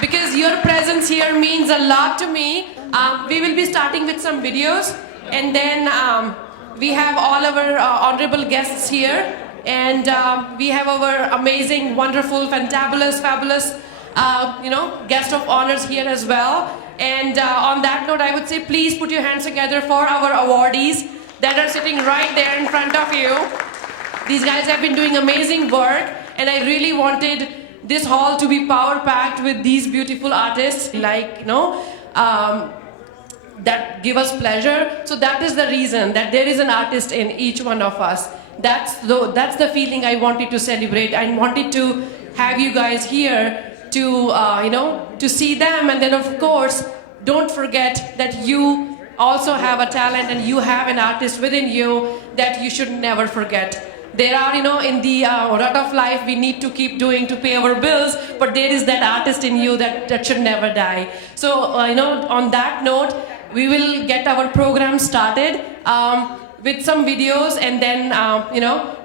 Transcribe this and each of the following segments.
because your presence here means a lot to me. We will be starting with some videos, and then we have all of our honorable guests here, and we have our amazing, wonderful, fantabulous, fabulous, guest of honors here as well. And on that note, I would say please put your hands together for our awardees that are sitting right there in front of you. These guys have been doing amazing work, and I really wanted this hall to be power-packed with these beautiful artists, that give us pleasure. So that is the reason that there is an artist in each one of us. That's the feeling I wanted to celebrate. I wanted to have you guys here to see them, and then of course, don't forget that you also have a talent and you have an artist within you that you should never forget. There are, in the rut of life, we need to keep doing to pay our bills, but there is that artist in you that should never die. So, on that note, we will get our program started with some videos, and then,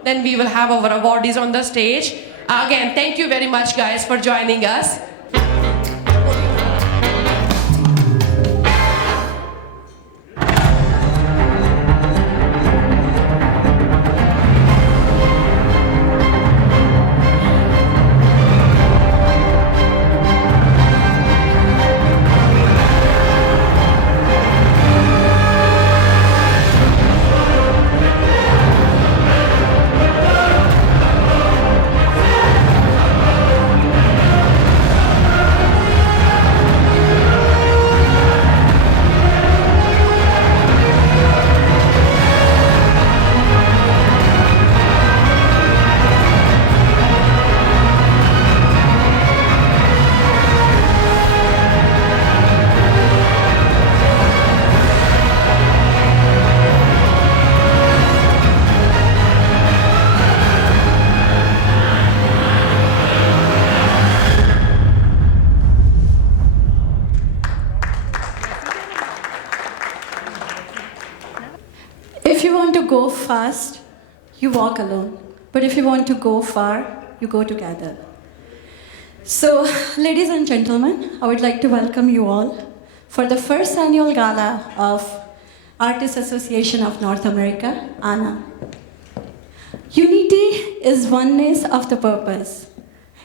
then we will have our awardees on the stage. Again, thank you very much, guys, for joining us. If you want to go fast, you walk alone. But if you want to go far, you go together. So, ladies and gentlemen, I would like to welcome you all for the first annual gala of Artists Association of North America, ANA. Unity is oneness of the purpose.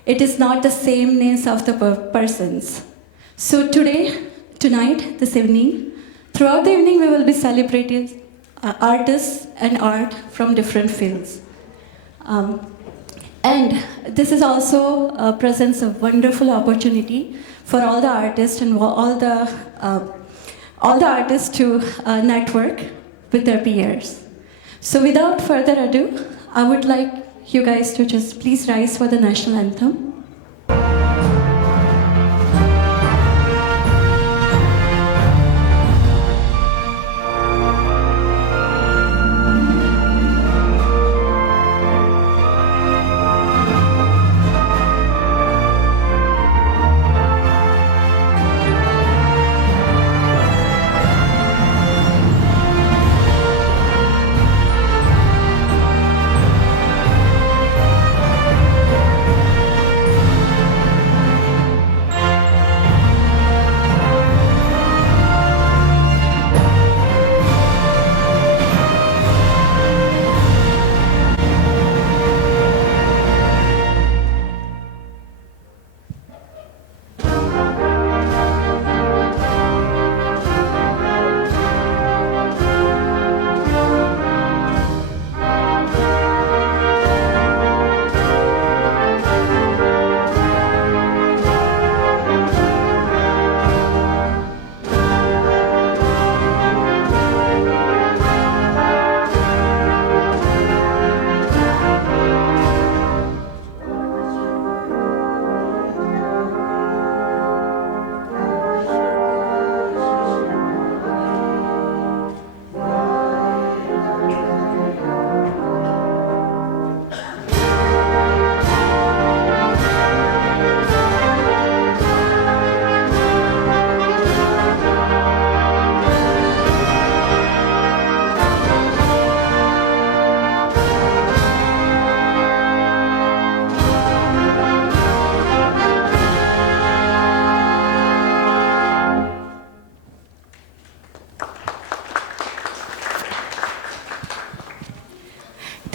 It is not the sameness of the persons. So tonight, this evening, throughout the evening, we will be celebrating artists and art from different fields. And this is also presents a wonderful opportunity for all the artists and all the artists to network with their peers. So without further ado, I would like you guys to just please rise for the national anthem.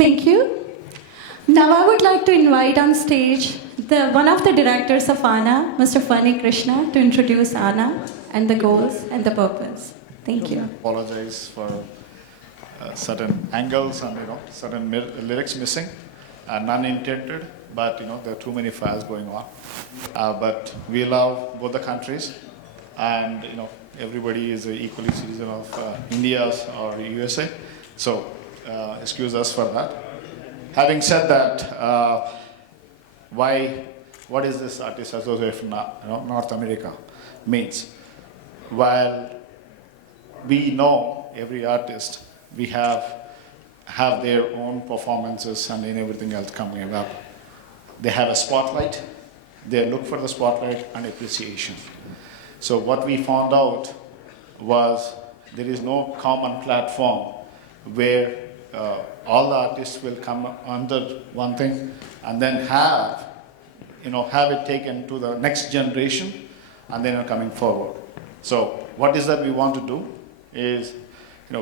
Thank you. Now I would like to invite on stage one of the directors of ANA, Mr. Fani Krishna, to introduce ANA and the goals and the purpose. Thank you. Apologize for certain angles and certain lyrics missing, none intended, but there are too many files going on. But we love both the countries, and everybody is equally citizen of India or USA. So excuse us for that. Having said that, what is this Artist Association North America means? While we know every artist, we have their own performances and everything else coming up. They have a spotlight. They look for the spotlight and appreciation. So what we found out was there is no common platform where all the artists will come under one thing and then have it taken to the next generation and then coming forward. So what is that we want to do is,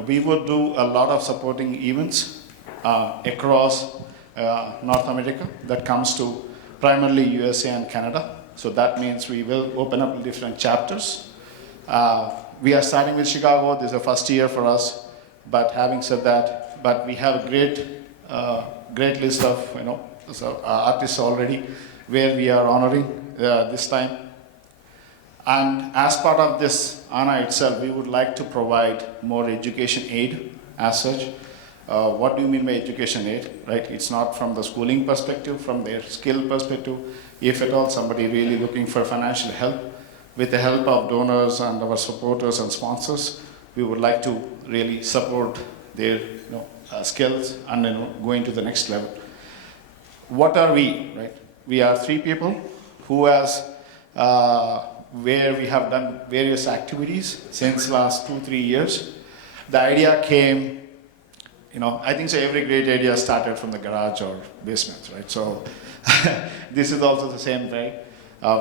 we would do a lot of supporting events across North America that comes to primarily USA and Canada. So that means we will open up different chapters. We are starting with Chicago. This is the first year for us. But having said that, but we have a great list of artists already where we are honoring this time. And as part of this ANA itself, we would like to provide more education aid as such. What do you mean by education aid? Right? It's not from the schooling perspective, from their skill perspective. If at all somebody really looking for financial help, with the help of donors and our supporters and sponsors, we would like to really support their skills and going to the next level. What are we? Right? We are three people who has where we have done various activities since last 2-3 years. The idea came, I think so every great idea started from the garage or basements, right? So this is also the same way.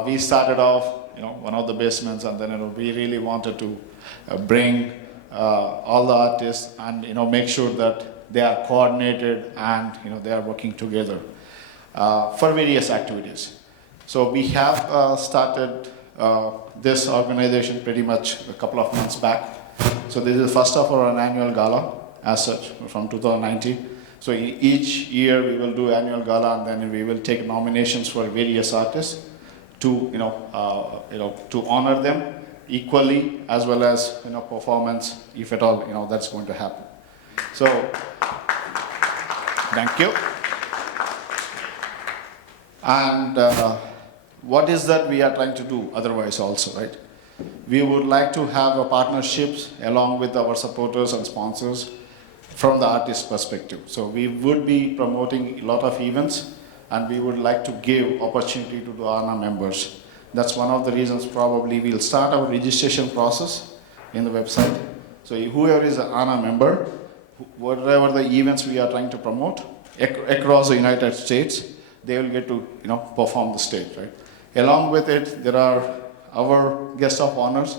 We started off, one of the basements, and then we really wanted to bring all the artists and make sure that they are coordinated and they are working together for various activities. So we have started this organization pretty much a couple of months back. So this is the first of our annual gala as such from 2019. So each year we will do annual gala, and then we will take nominations for various artists to to honor them equally, as well as performance, if at all that's going to happen. So thank you. And what is that we are trying to do otherwise also, right? We would like to have a partnerships along with our supporters and sponsors from the artist perspective. So we would be promoting a lot of events, and we would like to give opportunity to the ANA members. That's one of the reasons probably we'll start our registration process in the website. So whoever is an ANA member, whatever the events we are trying to promote across the United States, they will get to perform the stage, right? Along with it, there are our guests of honors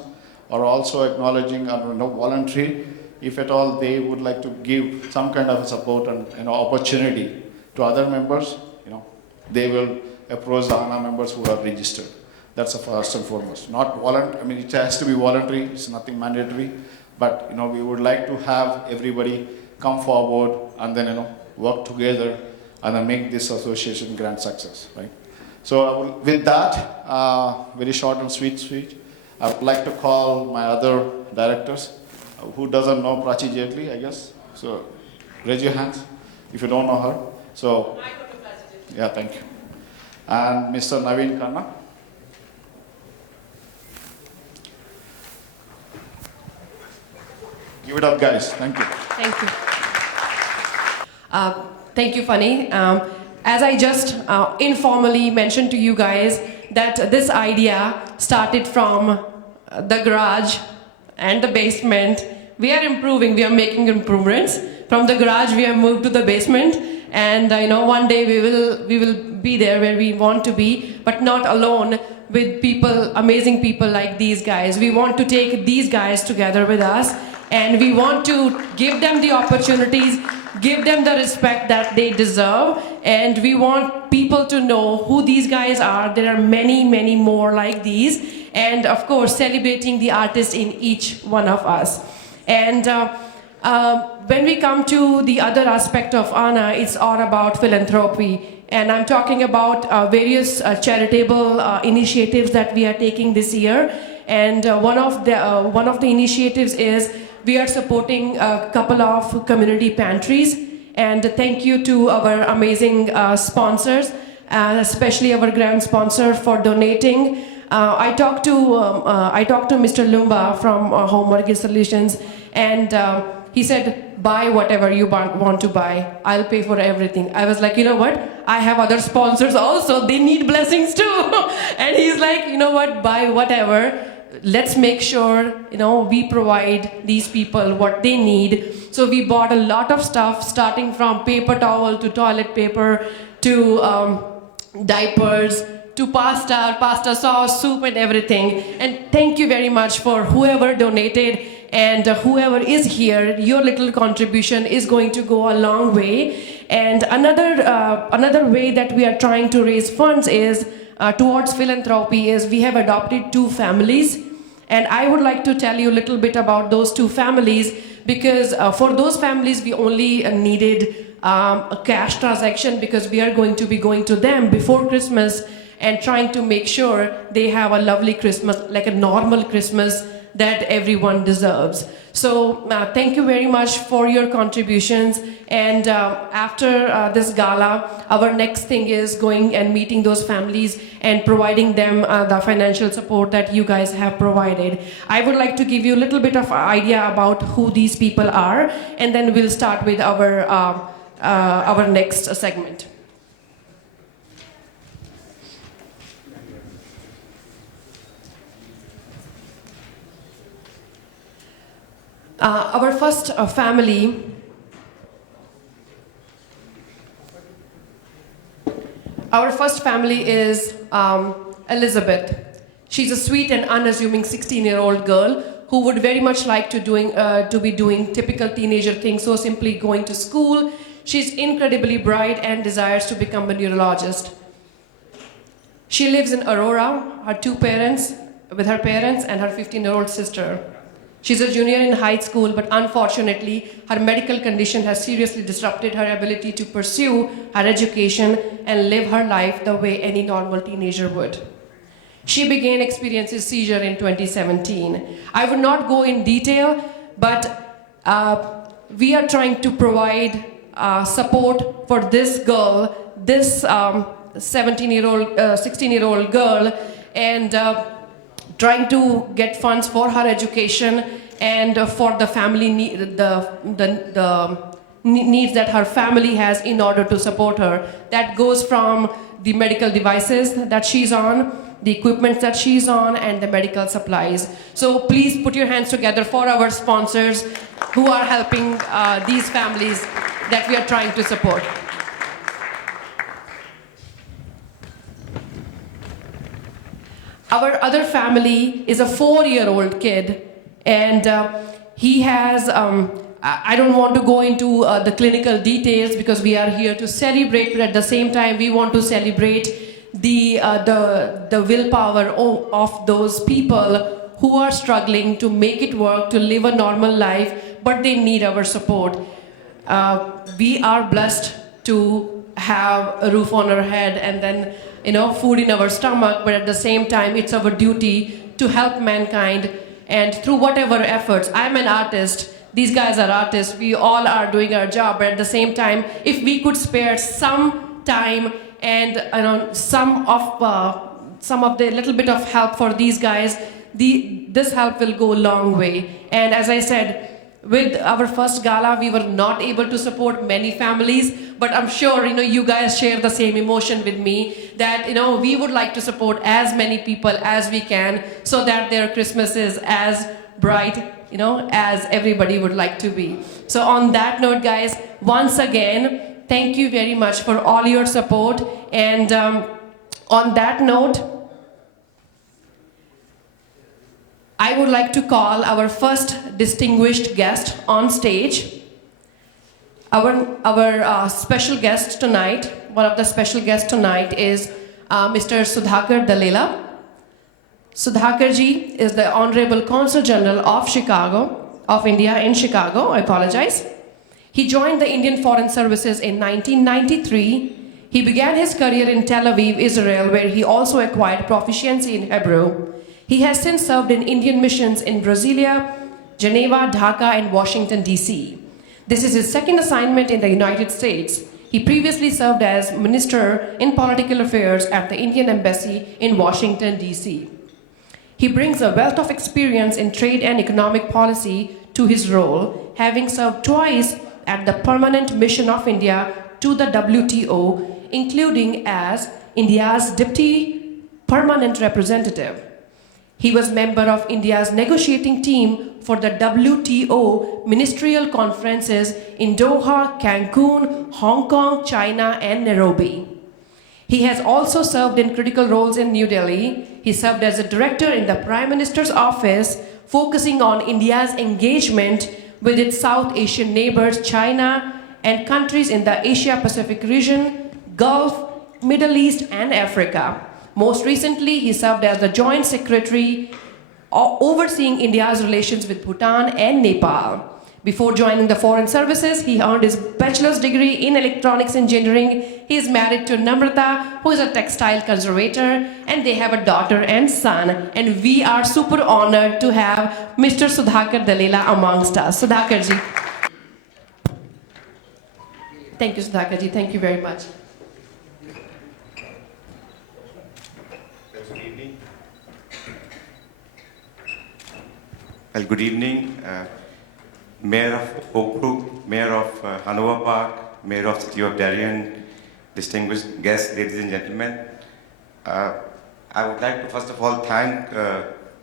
are also acknowledging voluntary, if at all they would like to give some kind of support and opportunity to other members, they will approach the ANA members who are registered. That's the first and foremost. Not voluntary. It has to be voluntary. It's nothing mandatory. But we would like to have everybody come forward and then work together and then make this association grand success, right? So with that, very short and sweet, I would like to call my other directors. Who doesn't know Prachi Jetli, I guess? So raise your hands if you don't know her. So yeah, thank you. And Mr. Naveen Khanna. Give it up, guys. Thank you. Thank you. Thank you, Funny. As I just informally mentioned to you guys that this idea started from the garage and the basement. We are improving, we are making improvements. From the garage we have moved to the basement, and one day we will be there where we want to be, but not alone, with people, amazing people like these guys. We want to take these guys together with us, and we want to give them the opportunities give them the respect that they deserve, and we want people to know who these guys are. There are many, many more like these, and of course, celebrating the artist in each one of us. And when we come to the other aspect of Anna, it's all about philanthropy. And I'm talking about various charitable initiatives that we are taking this year. And one of the initiatives is we are supporting a couple of community pantries. And thank you to our amazing sponsors, especially our grand sponsor for donating. I talked to Mr. Lumba from Home Mortgage Solutions, and he said, buy whatever you want to buy. I'll pay for everything. I was like, you know what? I have other sponsors also. They need blessings too. And he's like, you know what? Buy whatever. Let's make sure, we provide these people what they need. So we bought a lot of stuff, starting from paper towel to toilet paper to diapers to pasta sauce, soup, and everything. And thank you very much for whoever donated. And whoever is here, your little contribution is going to go a long way. And another way that we are trying to raise funds is towards philanthropy is we have adopted 2 families. And I would like to tell you a little bit about those 2 families, because for those families we only needed a cash transaction, because we are going to be going to them before Christmas and trying to make sure they have a lovely Christmas, like a normal Christmas that everyone deserves. So thank you very much for your contributions. And after this gala, our next thing is going and meeting those families and providing them the financial support that you guys have provided. I would like to give you a little bit of idea about who these people are, and then we'll start with our next segment. Our first family is Elizabeth. She's a sweet and unassuming 16-year-old girl who would very much like to be doing typical teenager things, so simply going to school. She's incredibly bright and desires to become a neurologist. She lives in Aurora, with her parents and her 15-year-old sister. She's a junior in high school, but unfortunately, her medical condition has seriously disrupted her ability to pursue her education and live her life the way any normal teenager would. She began experiencing seizure in 2017. I would not go in detail, but we are trying to provide support for this girl, this 16-year-old girl, and trying to get funds for her education and for the family the needs that her family has in order to support her. That goes from the medical devices that she's on, the equipment that she's on, and the medical supplies. So please put your hands together for our sponsors who are helping these families that we are trying to support. Our other family is a 4-year-old kid, and he has, I don't want to go into the clinical details because we are here to celebrate, but at the same time we want to celebrate the willpower of those people who are struggling to make it work, to live a normal life, but they need our support. We are blessed to have a roof on our head and then food in our stomach, but at the same time, it's our duty to help mankind. And through whatever efforts, I'm an artist, these guys are artists, we all are doing our job, but at the same time, if we could spare some time and some of the little bit of help for these guys, this help will go a long way. And as I said, with our first gala, we were not able to support many families, but I'm sure you guys share the same emotion with me that we would like to support as many people as we can so that their Christmas is as bright as everybody would like to be. So on that note, guys, once again, thank you very much for all your support. And on that note, I would like to call our first distinguished guest on stage. Our special guest tonight, one of the special guests tonight is Mr. Sudhakar Dalela. Sudhakar ji is the Honorable Consul General of India in Chicago, I apologize. He joined the Indian Foreign Services in 1993. He began his career in Tel Aviv, Israel, where he also acquired proficiency in Hebrew. He has since served in Indian missions in Brasilia, Geneva, Dhaka, and Washington, D.C. This is his second assignment in the United States. He previously served as Minister in Political Affairs at the Indian Embassy in Washington, D.C. He brings a wealth of experience in trade and economic policy to his role, having served twice at the Permanent Mission of India to the WTO, including as India's Deputy Permanent Representative. He was member of India's negotiating team for the WTO ministerial conferences in Doha, Cancun, Hong Kong, China, and Nairobi. He has also served in critical roles in New Delhi. He served as a director in the Prime Minister's office, focusing on India's engagement with its South Asian neighbors, China, and countries in the Asia-Pacific region, Gulf, Middle East, and Africa. Most recently, he served as the Joint Secretary overseeing India's relations with Bhutan and Nepal. Before joining the Foreign Services, he earned his bachelor's degree in electronics engineering. He is married to Namrata, who is a textile conservator, and they have a daughter and son. And we are super honored to have Mr. Sudhakar Dalela amongst us. Sudhakar ji. Thank you, Sudhakar ji. Thank you very much. Good evening. Well, good evening. Mayor of Oakbrook, Mayor of Hanover Park, Mayor of City of Darien, distinguished guests, ladies and gentlemen. I would like to first of all thank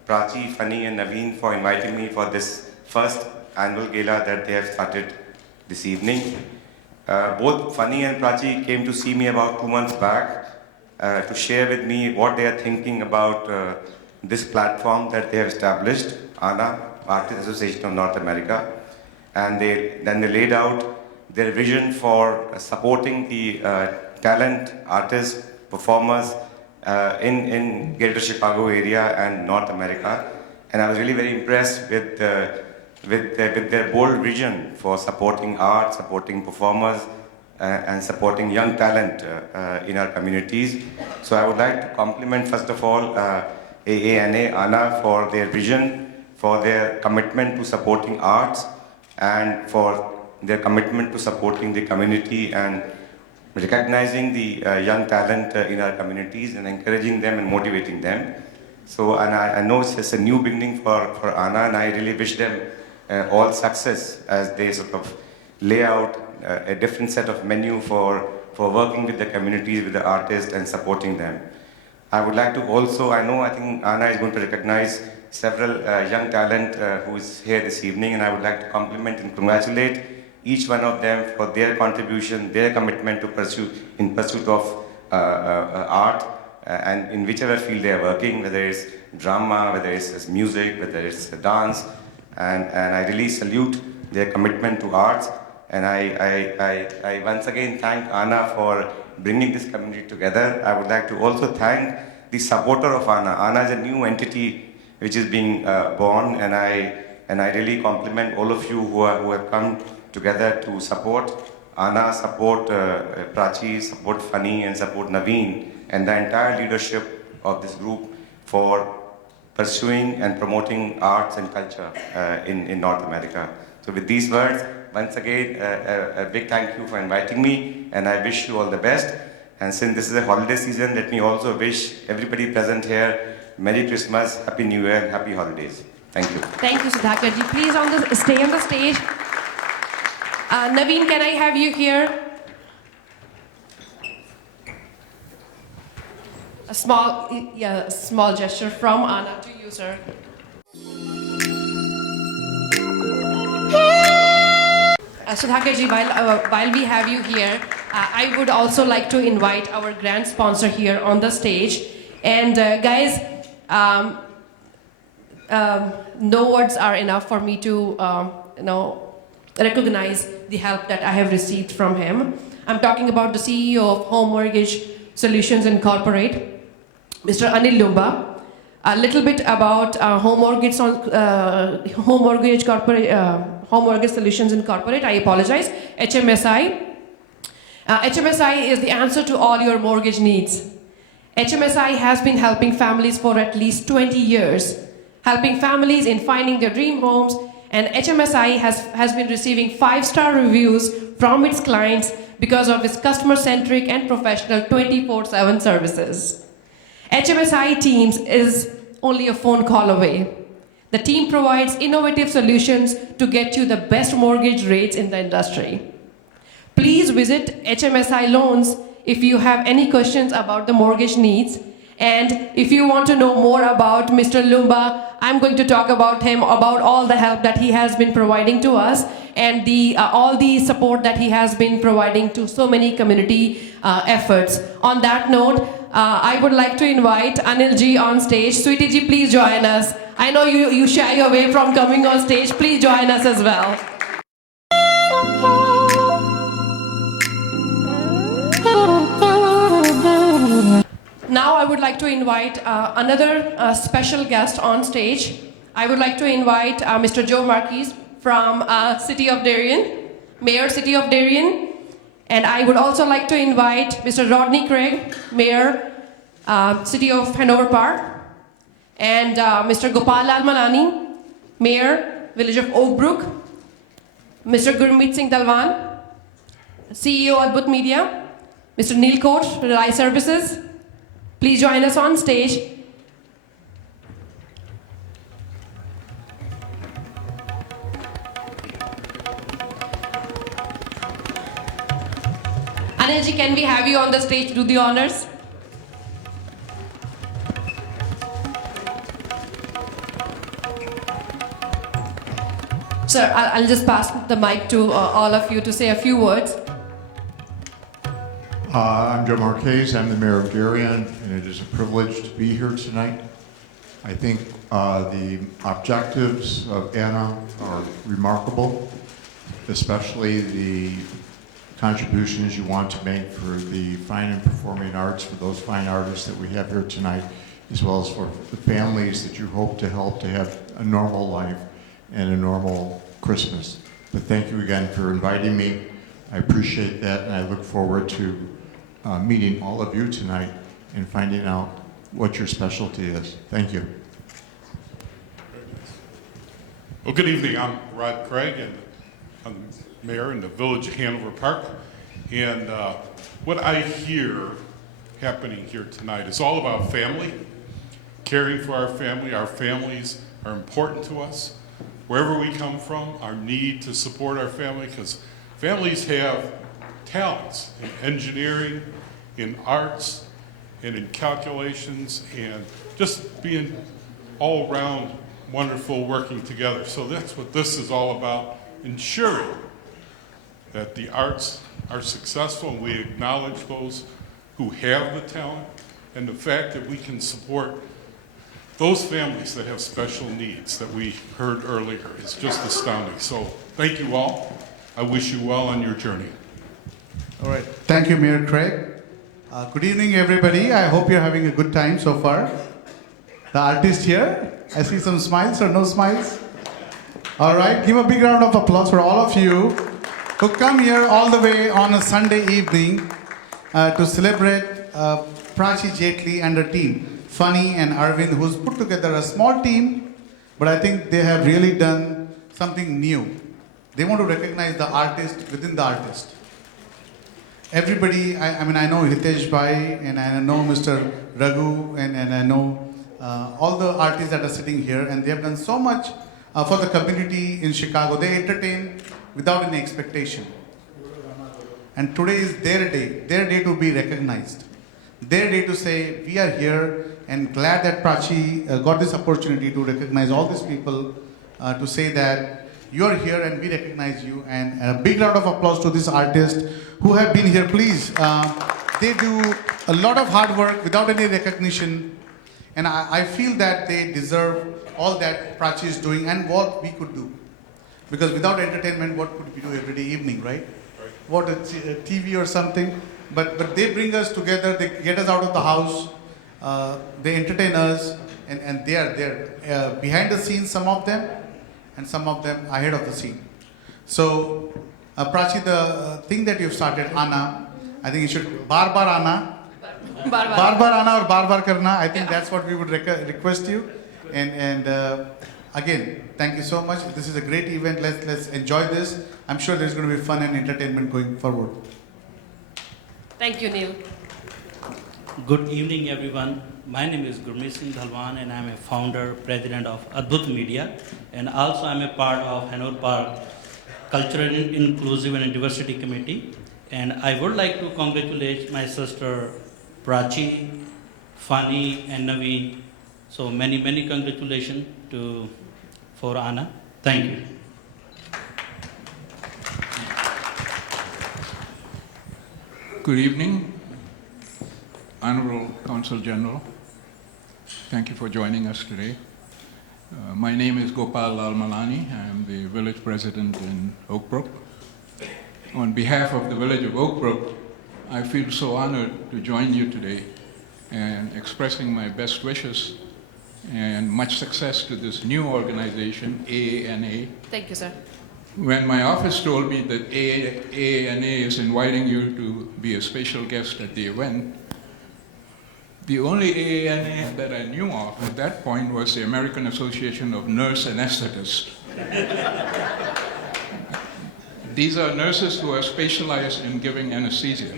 Prachi, Fanny and Naveen for inviting me for this first annual gala that they have started this evening. Both Fanny and Prachi came to see me about 2 months back to share with me what they are thinking about this platform that they have established, ANA, Artists Association of North America. And then they laid out their vision for supporting the talent, artists, performers in Greater Chicago area and North America. And I was really very impressed with their bold vision for supporting art, supporting performers, and supporting young talent in our communities. So I would like to compliment first of all AANA, ANA for their vision, for their commitment to supporting arts, and for their commitment to supporting the community and recognizing the young talent in our communities and encouraging them and motivating them. So, and I know it's just a new beginning for ANA, and I really wish them all success as they sort of lay out a different set of menu for working with the communities, with the artists and supporting them. I would like to also, I think ANA is going to recognize several young talent who is here this evening, and I would like to compliment and congratulate each one of them for their contribution, their commitment to pursuit of art and in whichever field they are working, whether it's drama, whether it's music, whether it's dance, and I really salute their commitment to arts. And I once again thank ANA for bringing this community together. I would like to also thank the supporter of ANA. ANA is a new entity which is being born, and I really compliment all of you who have come together to support ANA, support Prachi, support Fanny, and support Naveen, and the entire leadership of this group for pursuing and promoting arts and culture in North America. So with these words, once again, a big thank you for inviting me, and I wish you all the best. And since this is a holiday season, let me also wish everybody present here Merry Christmas, Happy New Year, and Happy Holidays. Thank you. Thank you, Sudhakar ji. Please stay on the stage. Naveen, can I have you here? A small gesture from ANA to you, sir. Sudhakar ji, while we have you here, I would also like to invite our grand sponsor here on the stage. And guys, no words are enough for me to, recognize the help that I have received from him. I'm talking about the CEO of Home Mortgage Solutions Incorporate, Mr. Anil Lumba. A little bit about Home Mortgage Solutions Incorporate. I apologize. HMSI. HMSI is the answer to all your mortgage needs. HMSI has been helping families for at least 20 years, helping families in finding their dream homes, and HMSI has been receiving 5-star reviews from its clients because of its customer-centric and professional 24/7 services. HMSI Teams is only a phone call away. The team provides innovative solutions to get you the best mortgage rates in the industry. Please visit HMSI Loans if you have any questions about the mortgage needs. And if you want to know more about Mr. Lumba, I'm going to talk about him, about all the help that he has been providing to us and all the support that he has been providing to so many community efforts. On that note, I would like to invite Anil ji on stage. Sweetie ji, please join us. I know you shy away from coming on stage. Please join us as well. Now I would like to invite another special guest on stage. I would like to invite Mr. Joe Marquis from City of Darien, Mayor City of Darien. And I would also like to invite Mr. Rodney Craig, Mayor City of Hanover Park. And Mr. Gopal Almanani, Mayor Village of Oakbrook. Mr. Gurmeet Singh Dalwan, CEO Adbut Media. Mr. Neil Koch, Relay Services. Please join us on stage. Anilji, can we have you on the stage to do the honors? Sir, I'll just pass the mic to all of you to say a few words. I'm Joe Marquez. I'm the mayor of Darien, and it is a privilege to be here tonight. I think the objectives of Anna are remarkable, especially the contributions you want to make for the fine and performing arts, for those fine artists that we have here tonight, as well as for the families that you hope to help to have a normal life and a normal Christmas. But thank you again for inviting me. I appreciate that, and I look forward to meeting all of you tonight and finding out what your specialty is. Thank you. Well, good evening. I'm Rod Craig, and I'm the mayor in the Village of Hanover Park. And what I hear happening here tonight is all about family, caring for our family. Our families are important to us. Wherever we come from, our need to support our family, because families have talents in engineering, in arts, and in calculations, and just being all around wonderful working together. So that's what this is all about, ensuring that the arts are successful, and we acknowledge those who have the talent, and the fact that we can support those families that have special needs that we heard earlier is just astounding. So thank you all. I wish you well on your journey. All right. Thank you, Mayor Craig. Good evening, everybody. I hope you're having a good time so far. The artist here, I see some smiles or no smiles. All right. Give a big round of applause for all of you who come here all the way on a Sunday evening to celebrate Prachi Jetli and her team. Funny and Arvind, who's put together a small team, but I think they have really done something new. They want to recognize the artist within the artist. Everybody, I mean, I know Hitesh Bhai, and I know Mr. Raghu, and I know all the artists that are sitting here, and they have done so much for the community in Chicago. They entertain without any expectation. And today is their day to be recognized. Their day to say, we are here, and glad that Prachi got this opportunity to recognize all these people, to say that you are here and we recognize you. And a big round of applause to these artists who have been here. Please, they do a lot of hard work without any recognition. And I feel that they deserve all that Prachi is doing and what we could do. Because without entertainment, what could we do every day evening, right? What a TV or something. But they bring us together, they get us out of the house, they entertain us, and they are there behind the scenes, some of them, and some of them ahead of the scene. So, Prachi, the thing that you've started, Ana, I think you should bar Ana. Bar Ana or bar karna. I think that's what we would request you. And again, thank you so much. This is a great event. Let's enjoy this. I'm sure there's going to be fun and entertainment going forward. Thank you, Neil. Good evening, everyone. My name is Gurmeet Singh Dhalwan, and I'm a founder, president of Adbhut Media, and also I'm a part of Hanover Park Cultural, Inclusive and Diversity Committee. And I would like to congratulate my sister Prachi, Fani, and Naveen. So many congratulations for Anna. Thank you. Good evening, Honorable Consul General. Thank you for joining us today. My name is Gopal Lal Malani. I am the village president in Oakbrook. On behalf of the village of Oakbrook, I feel so honored to join you today and expressing my best wishes and much success to this new organization, AANA. Thank you, sir. When my office told me that AANA is inviting you to be a special guest at the event, the only AANA that I knew of at that point was the American Association of Nurse Anesthetists. These are nurses who are specialized in giving anesthesia.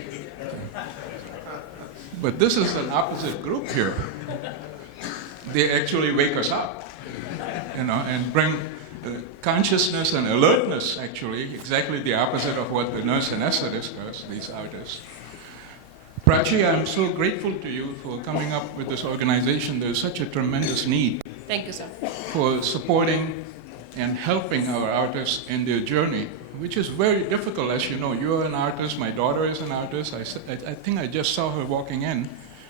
But this is an opposite group here. They actually wake us up, and bring consciousness and alertness, actually, exactly the opposite of what the nurse anesthetist does, these artists. Prachi, I'm so grateful to you for coming up with this organization. There's such a tremendous need. Thank you, sir. For supporting and helping our artists in their journey, which is very difficult. As you know, you're an artist, my daughter is an artist. I think I just saw her walking in,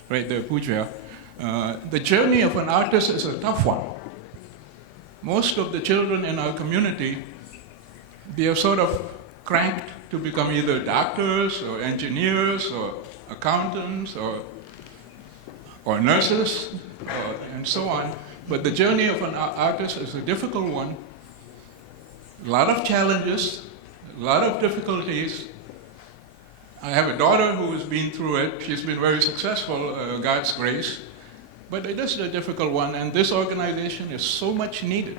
right there, Pooja. The journey of an artist is a tough one. Most of the children in our community, they are sort of cranked to become either doctors or engineers or accountants or nurses and so on. But the journey of an artist is a difficult one. A lot of challenges, a lot of difficulties. I have a daughter who has been through it. She's been very successful, God's grace. But it is a difficult one, and this organization is so much needed.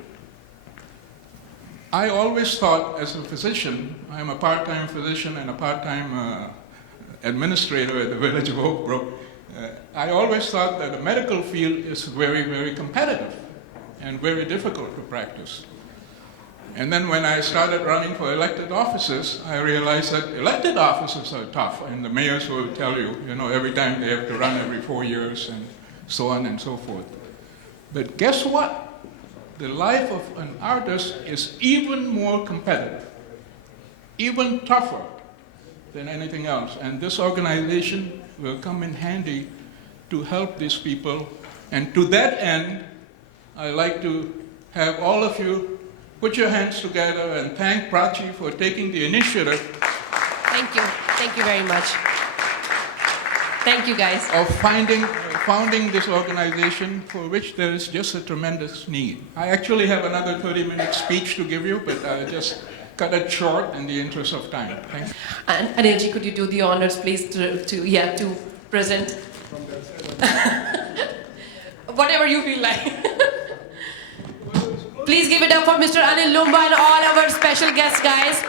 I always thought, as a physician, I'm a part-time physician and a part-time administrator at the village of Oakbrook. I always thought that the medical field is very, very competitive and very difficult to practice. And then when I started running for elected offices, I realized that elected offices are tough, and the mayors will tell you, every time they have to run every 4 years and so on and so forth. But guess what? The life of an artist is even more competitive, even tougher than anything else. And this organization will come in handy to help these people. And to that end, I'd like to have all of you put your hands together and thank Prachi for taking the initiative. Thank you. Thank you very much. Thank you, guys. Of founding this organization, for which there is just a tremendous need. I actually have another 30-minute speech to give you, but I'll just cut it short in the interest of time. Thank you. And Anilji, could you do the honors, please, to present? Whatever you feel like. Please give it up for Mr. Anil Lumba and all our special guests, guys.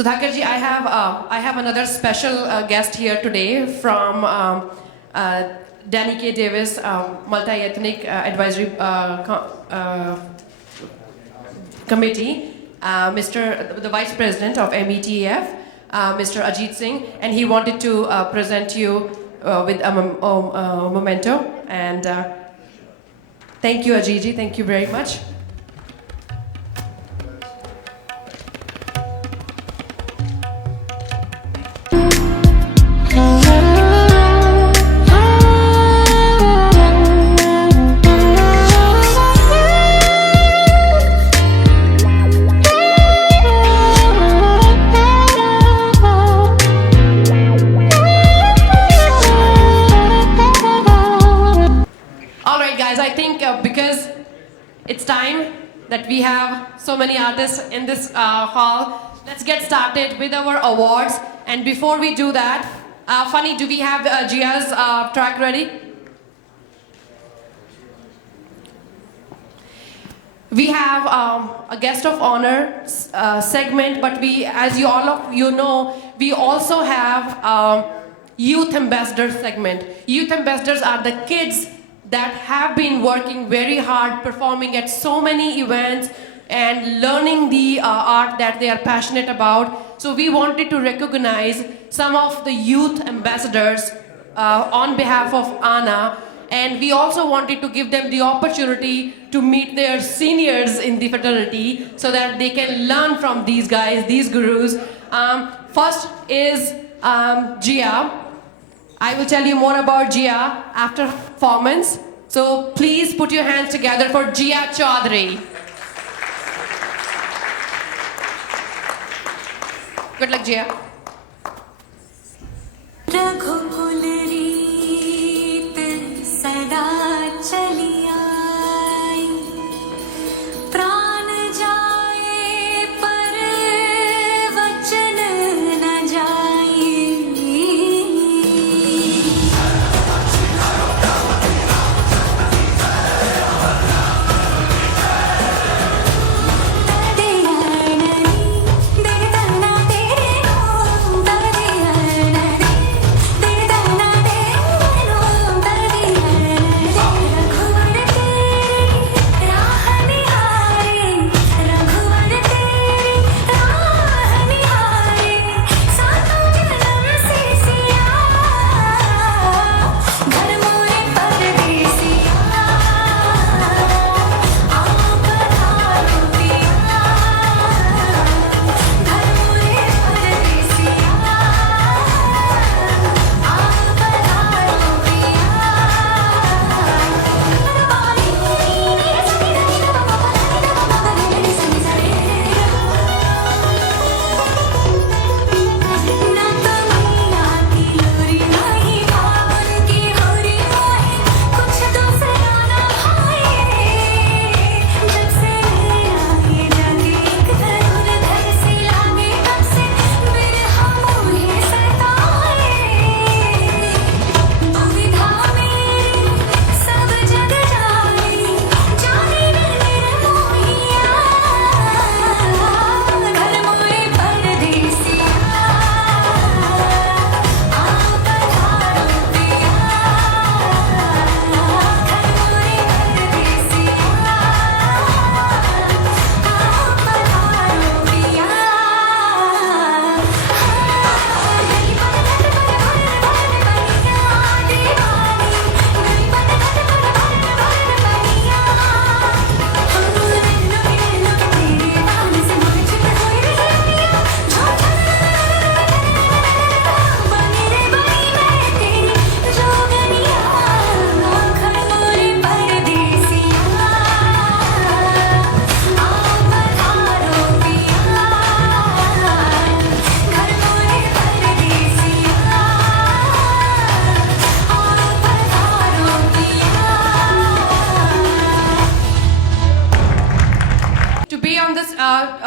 Sudhakarji, I have another special guest here today from Danny K. Davis, Multi-Ethnic Advisory Committee, the Vice President of METEF, Mr. Ajit Singh, and he wanted to present you with a memento. And thank you, Ajit, thank you very much. Because it's time that we have so many artists in this hall, let's get started with our awards. And before we do that, Funny, do we have Gia's track ready? We have a guest of honor segment, but we, as you all of you know, we also have youth ambassador segment. Youth ambassadors are the kids that have been working very hard, performing at so many events and learning the art that they are passionate about. So we wanted to recognize some of the youth ambassadors on behalf of ANA, and we also wanted to give them the opportunity to meet their seniors in the fraternity so that they can learn from these guys, these gurus. First is Gia. I will tell you more about Gia after performance. So please put your hands together for Gia Chaudhary. Good luck, Gia.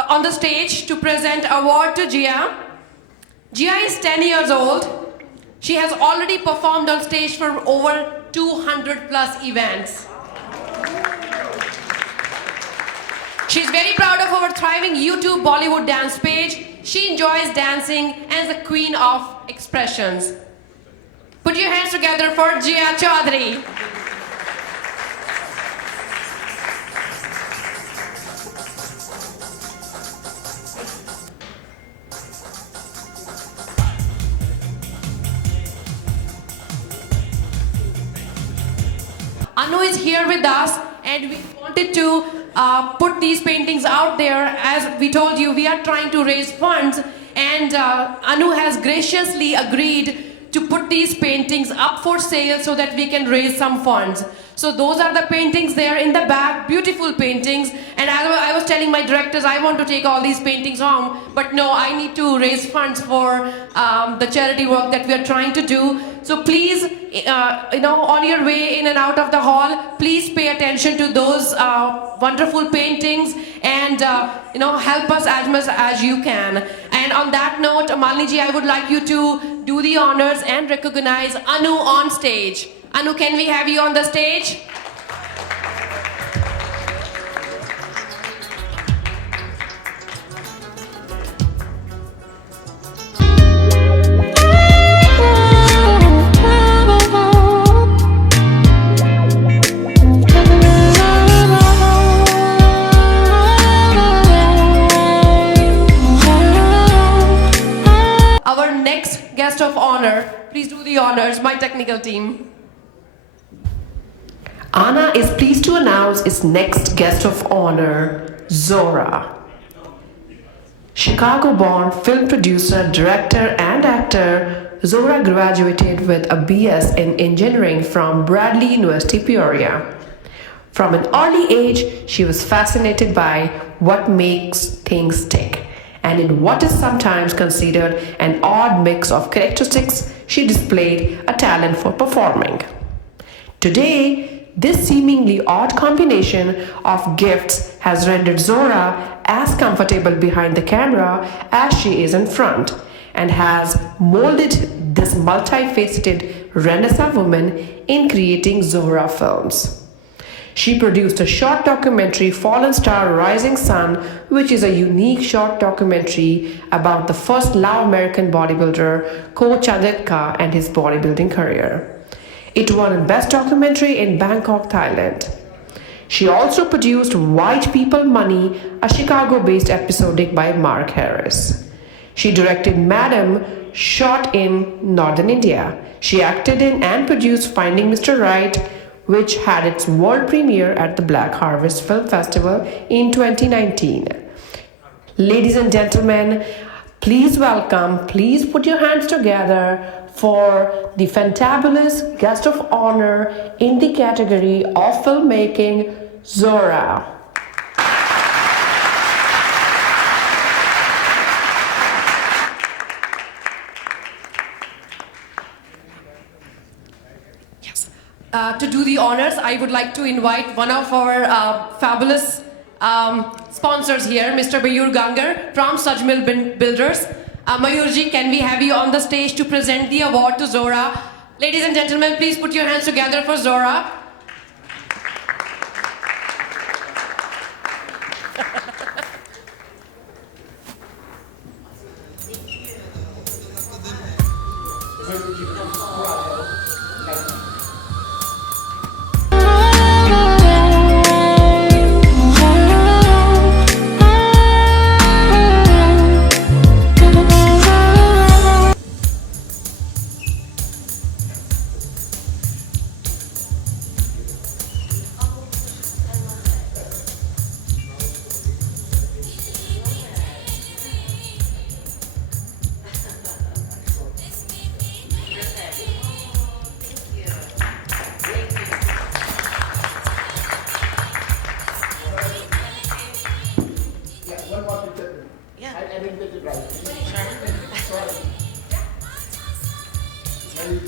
On the stage to present award to Gia. Gia is 10 years old. She has already performed on stage for over 200 plus events. She's very proud of our thriving YouTube Bollywood dance page She enjoys dancing and is the queen of expressions. Put your hands together for Jia Chaudhary. Anu is here with us, and we wanted to put these paintings out there. As we told you, we are trying to raise funds, and Anu has graciously agreed to put these paintings up for sale so that we can raise some funds. So those are the paintings there in the back, beautiful paintings. And I was telling my directors, I want to take all these paintings home, but no, I need to raise funds for the charity work that we are trying to do. So please, on your way in and out of the hall, please pay attention to those wonderful paintings and help us as much as you can. And on that note, Malini ji, I would like you to do the honors and recognize Anu on stage. Anu, can we have you on the stage? Our next guest of honor, please do the honors, my technical team. Anna is pleased to announce its next guest of honor, Zora. Chicago-born film producer, director, and actor, Zora graduated with a BS in engineering from Bradley University, Peoria. From an early age, she was fascinated by what makes things tick, and in what is sometimes considered an odd mix of characteristics, she displayed a talent for performing. Today, this seemingly odd combination of gifts has rendered Zora as comfortable behind the camera as she is in front, and has molded this multifaceted Renaissance woman in creating Zora films. She produced a short documentary, Fallen Star Rising Sun, which is a unique short documentary about the first Lao American bodybuilder, Ko Chandetka, and his bodybuilding career. It won Best Documentary in Bangkok, Thailand. She also produced White People Money, a Chicago-based episodic by Mark Harris. She directed Madam, shot in Northern India. She acted in and produced Finding Mr. Right, which had its world premiere at the Black Harvest Film Festival in 2019. Ladies and gentlemen, please put your hands together for the fantabulous guest of honor in the category of filmmaking, Zora. Yes. To do the honors, I would like to invite one of our fabulous sponsors here, Mr. Mayur Gangar from Sajmil Builders. Mayurji, can we have you on the stage to present the award to Zora? Ladies and gentlemen, please put your hands together for Zora.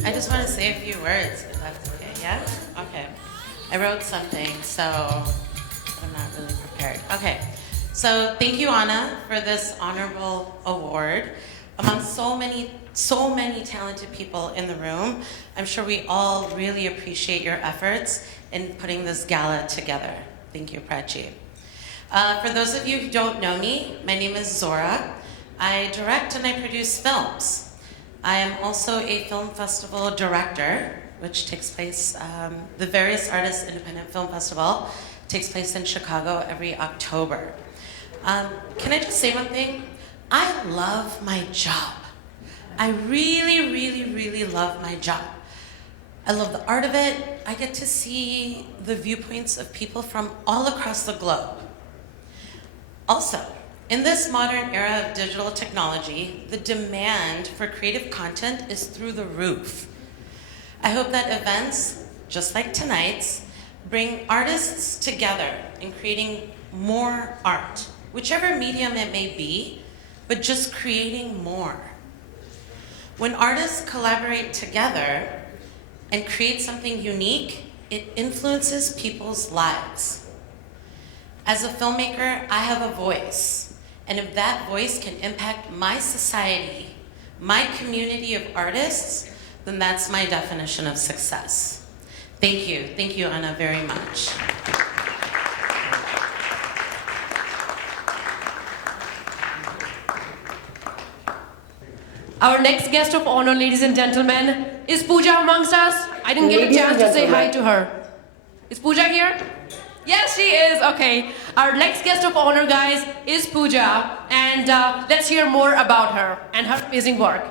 I just want to say a few words, if that's okay, yeah? Okay. I wrote something, so I'm not really prepared. Okay, so thank you, Anna, for this honorable award. Among so many talented people in the room, I'm sure we all really appreciate your efforts in putting this gala together. Thank you, Prachi. For those of you who don't know me, my name is Zora. I direct and I produce films. I am also a film festival director, which takes place, the Various Artists Independent Film Festival takes place in Chicago every October. Can I just say one thing? I love my job. I really, really, really love my job. I love the art of it. I get to see the viewpoints of people from all across the globe. Also, in this modern era of digital technology, the demand for creative content is through the roof. I hope that events, just like tonight's, bring artists together in creating more art, whichever medium it may be, but just creating more. When artists collaborate together and create something unique, it influences people's lives. As a filmmaker, I have a voice, and if that voice can impact my society, my community of artists, then that's my definition of success. Thank you, Anna, very much. Our next guest of honor, ladies and gentlemen, is Pooja amongst us? I didn't get a Ladies chance and to say hi gentlemen. to her. Is Pooja here? Yes, she is. Okay. Our next guest of honor, guys, is Pooja, and let's hear more about her and her amazing work.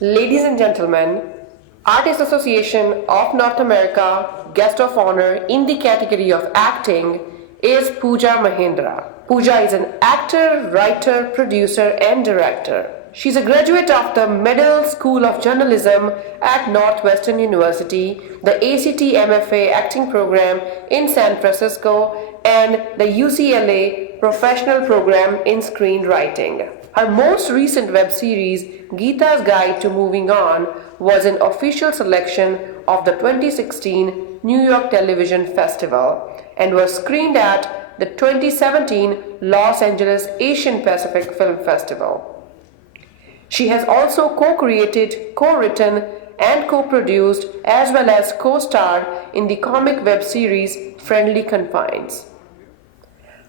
Ladies and gentlemen, Artists Association of North America Guest of Honor in the category of acting is Pooja Mahendra. Pooja is an actor, writer, producer, and director. She's a graduate of the Medill School of Journalism at Northwestern University, the ACT MFA acting program in San Francisco, and the UCLA professional program in screenwriting. Her most recent web series, Geeta's Guide to Moving On, was an official selection of the 2016 New York Television Festival and was screened at the 2017 Los Angeles Asian Pacific Film Festival. She has also co-created, co-written, and co-produced as well as co-starred in the comic web series Friendly Confines.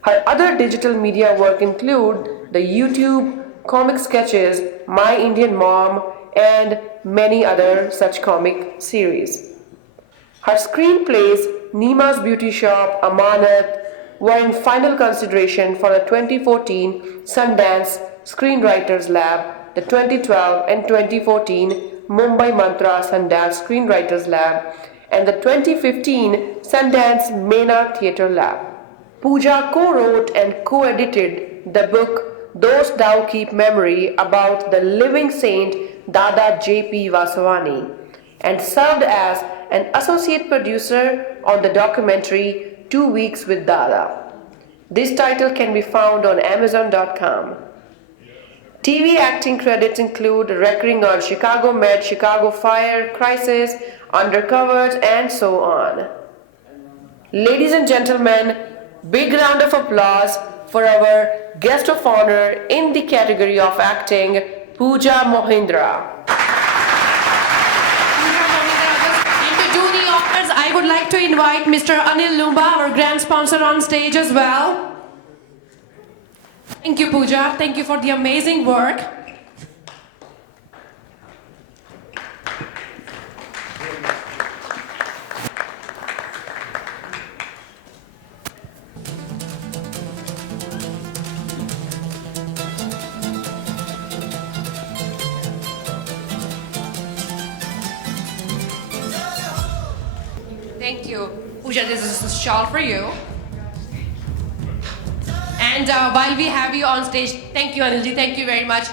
Her other digital media work include the YouTube comic sketches My Indian Mom and many other such comic series. Her screenplays Nima's Beauty Shop, Amanat were in final consideration for the 2014 Sundance Screenwriters Lab, the 2012 and 2014 Mumbai Mantra Sundance Screenwriters Lab, and the 2015 Sundance Mena Theatre Lab. Pooja co-wrote and co-edited the book Those Thou Keep Memory about the living saint Dada J.P. Vaswani and served as an associate producer on the documentary 2 Weeks with Dada. This title can be found on Amazon.com. TV acting credits include recurring on Chicago Med, Chicago Fire, Crisis, Undercovers, and so on. Ladies and gentlemen, big round of applause for our guest of honor in the category of acting, Pooja Mahendra. And to do the honors, I would like to invite Mr. Anil Lumba, our grand sponsor, on stage as well. Thank you, Pooja. Thank you for the amazing work. Thank you. Pooja, this is a shawl for you. And while we have you on stage, thank you, Anilji, thank you very much.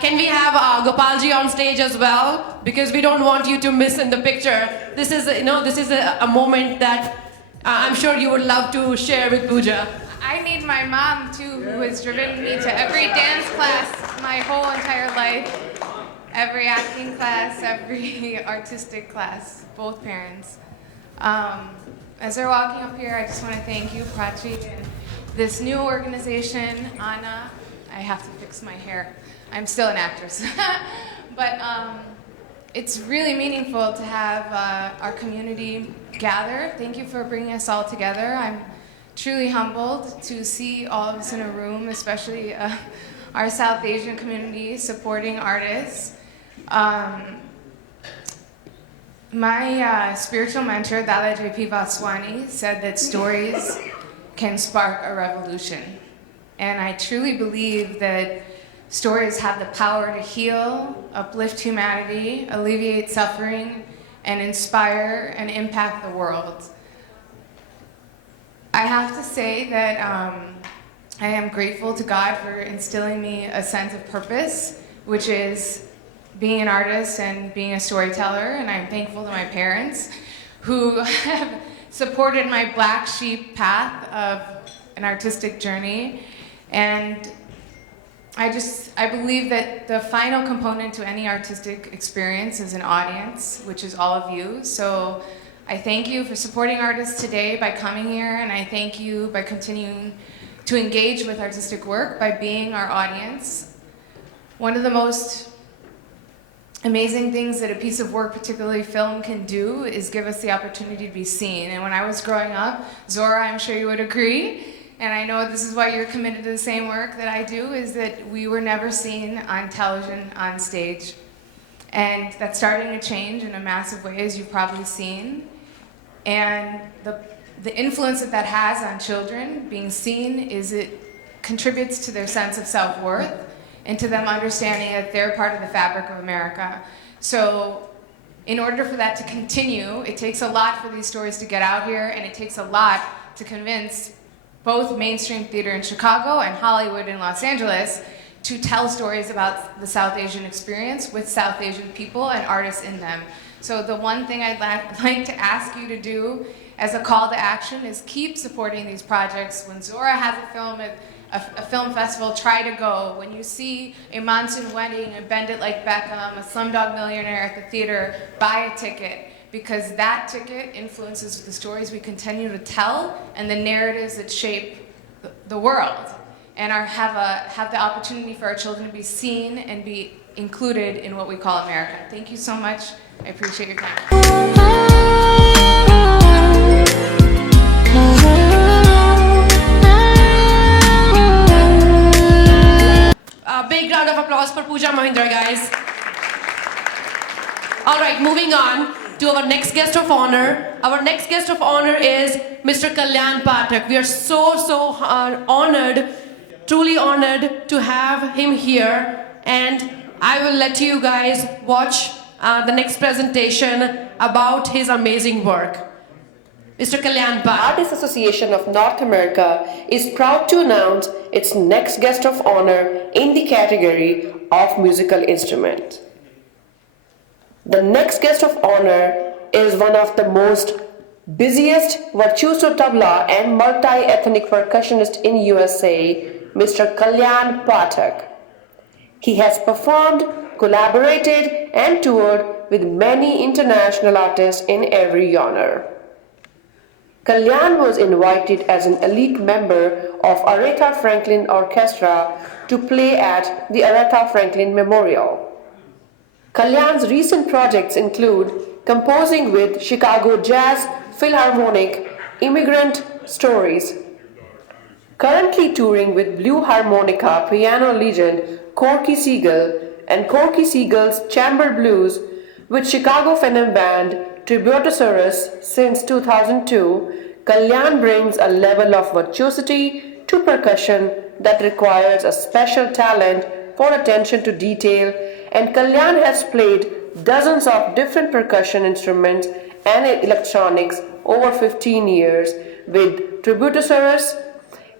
Can we have Gopalji on stage as well? Because we don't want you to miss in the picture. This is, this is a moment that I'm sure you would love to share with Pooja. I need my mom too, who has driven me to every dance class my whole entire life, every acting class, every artistic class, both parents. As they're walking up here, I just want to thank you, Prachi, and this new organization, Anna. I have to fix my hair. I'm still an actress. But it's really meaningful to have our community gather. Thank you for bringing us all together. I'm truly humbled to see all of us in a room, especially our South Asian community supporting artists. My spiritual mentor, Dala J.P. Vaswani, said that stories can spark a revolution. And I truly believe that stories have the power to heal, uplift humanity, alleviate suffering, and inspire and impact the world. I have to say that I am grateful to God for instilling me a sense of purpose, which is being an artist and being a storyteller, and I'm thankful to my parents who have supported my black sheep path of an artistic journey. And I believe that the final component to any artistic experience is an audience, which is all of you. So I thank you for supporting artists today by coming here, and I thank you by continuing to engage with artistic work by being our audience. One of the most amazing things that a piece of work, particularly film, can do is give us the opportunity to be seen. And when I was growing up, Zora, I'm sure you would agree, and I know this is why you're committed to the same work that I do, is that we were never seen on television, on stage. And that's starting to change in a massive way, as you've probably seen. And the influence that has on children being seen is it contributes to their sense of self-worth and to them understanding that they're part of the fabric of America. So in order for that to continue, it takes a lot for these stories to get out here, and it takes a lot to convince both mainstream theater in Chicago and Hollywood in Los Angeles to tell stories about the South Asian experience with South Asian people and artists in them. So the one thing I'd like to ask you to do as a call to action is keep supporting these projects. When Zora has a film festival, try to go. When you see a monsoon wedding, a Bend It Like Beckham, a Slumdog Millionaire at the theater, buy a ticket, because that ticket influences the stories we continue to tell and the narratives that shape the world, and have the opportunity for our children to be seen and be included in what we call America. Thank you so much. I appreciate your time. A big round of applause for Pooja Mahindra, guys. All right, moving on to our next guest of honor. Our next guest of honor is Mr. Kalyan Pathak. We are so honored, truly honored to have him here. And I will let you guys watch the next presentation about his amazing work. Mr. Kalyan Pathak. Artists Association of North America is proud to announce its next guest of honor in the category of musical instrument. The next guest of honor is one of the most busiest virtuoso tabla and multi-ethnic percussionist in USA, Mr. Kalyan Pathak. He has performed, collaborated, and toured with many international artists in every genre. Kalyan was invited as an elite member of Aretha Franklin Orchestra to play at the Aretha Franklin Memorial. Kalyan's recent projects include composing with Chicago Jazz Philharmonic Immigrant Stories, currently touring with Blue Harmonica piano legend Corky Siegel and Corky Siegel's Chamber Blues with Chicago Phenom Band Tributosaurus since 2002. Kalyan brings a level of virtuosity to percussion that requires a special talent for attention to detail, and Kalyan has played dozens of different percussion instruments and electronics over 15 years with Tributosaurus.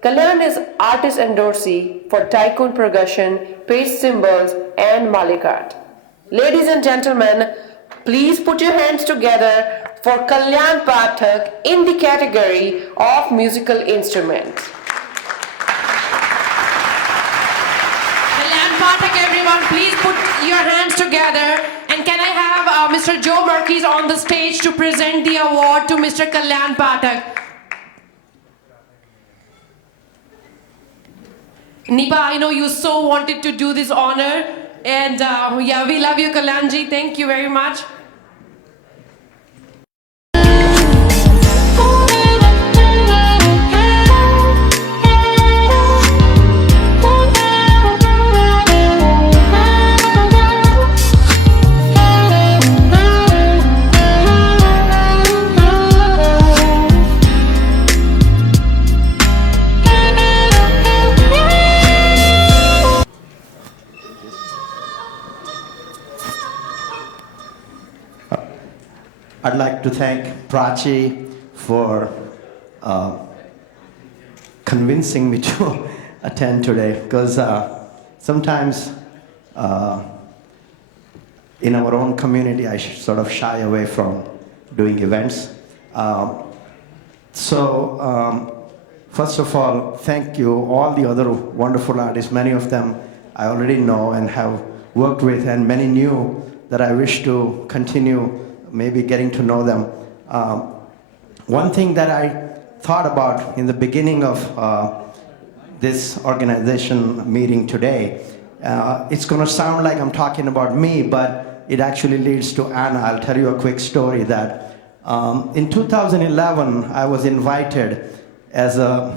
Kalyan is artist endorsee for Tycoon Percussion, Pace Cymbals, and Malikat. Ladies and gentlemen, please put your hands together for Kalyan Pathak in the category of musical instrument. Kalyan Pathak, everyone, please put your hands together. And can I have Mr. Joe Murkis on the stage to present the award to Mr. Kalyan Pathak? Nipa, I know you so wanted to do this honor. And yeah, we love you, Kalyanji. Thank you very much. I'd like to thank Prachi for convincing me to attend today, because sometimes in our own community I sort of shy away from doing events. First of all, thank you, all the other wonderful artists. Many of them I already know and have worked with, and many new that I wish to continue maybe getting to know them. One thing that I thought about in the beginning of this organization meeting today, it's going to sound like I'm talking about me, but it actually leads to Anna. I'll tell you a quick story that in 2011, I was invited as a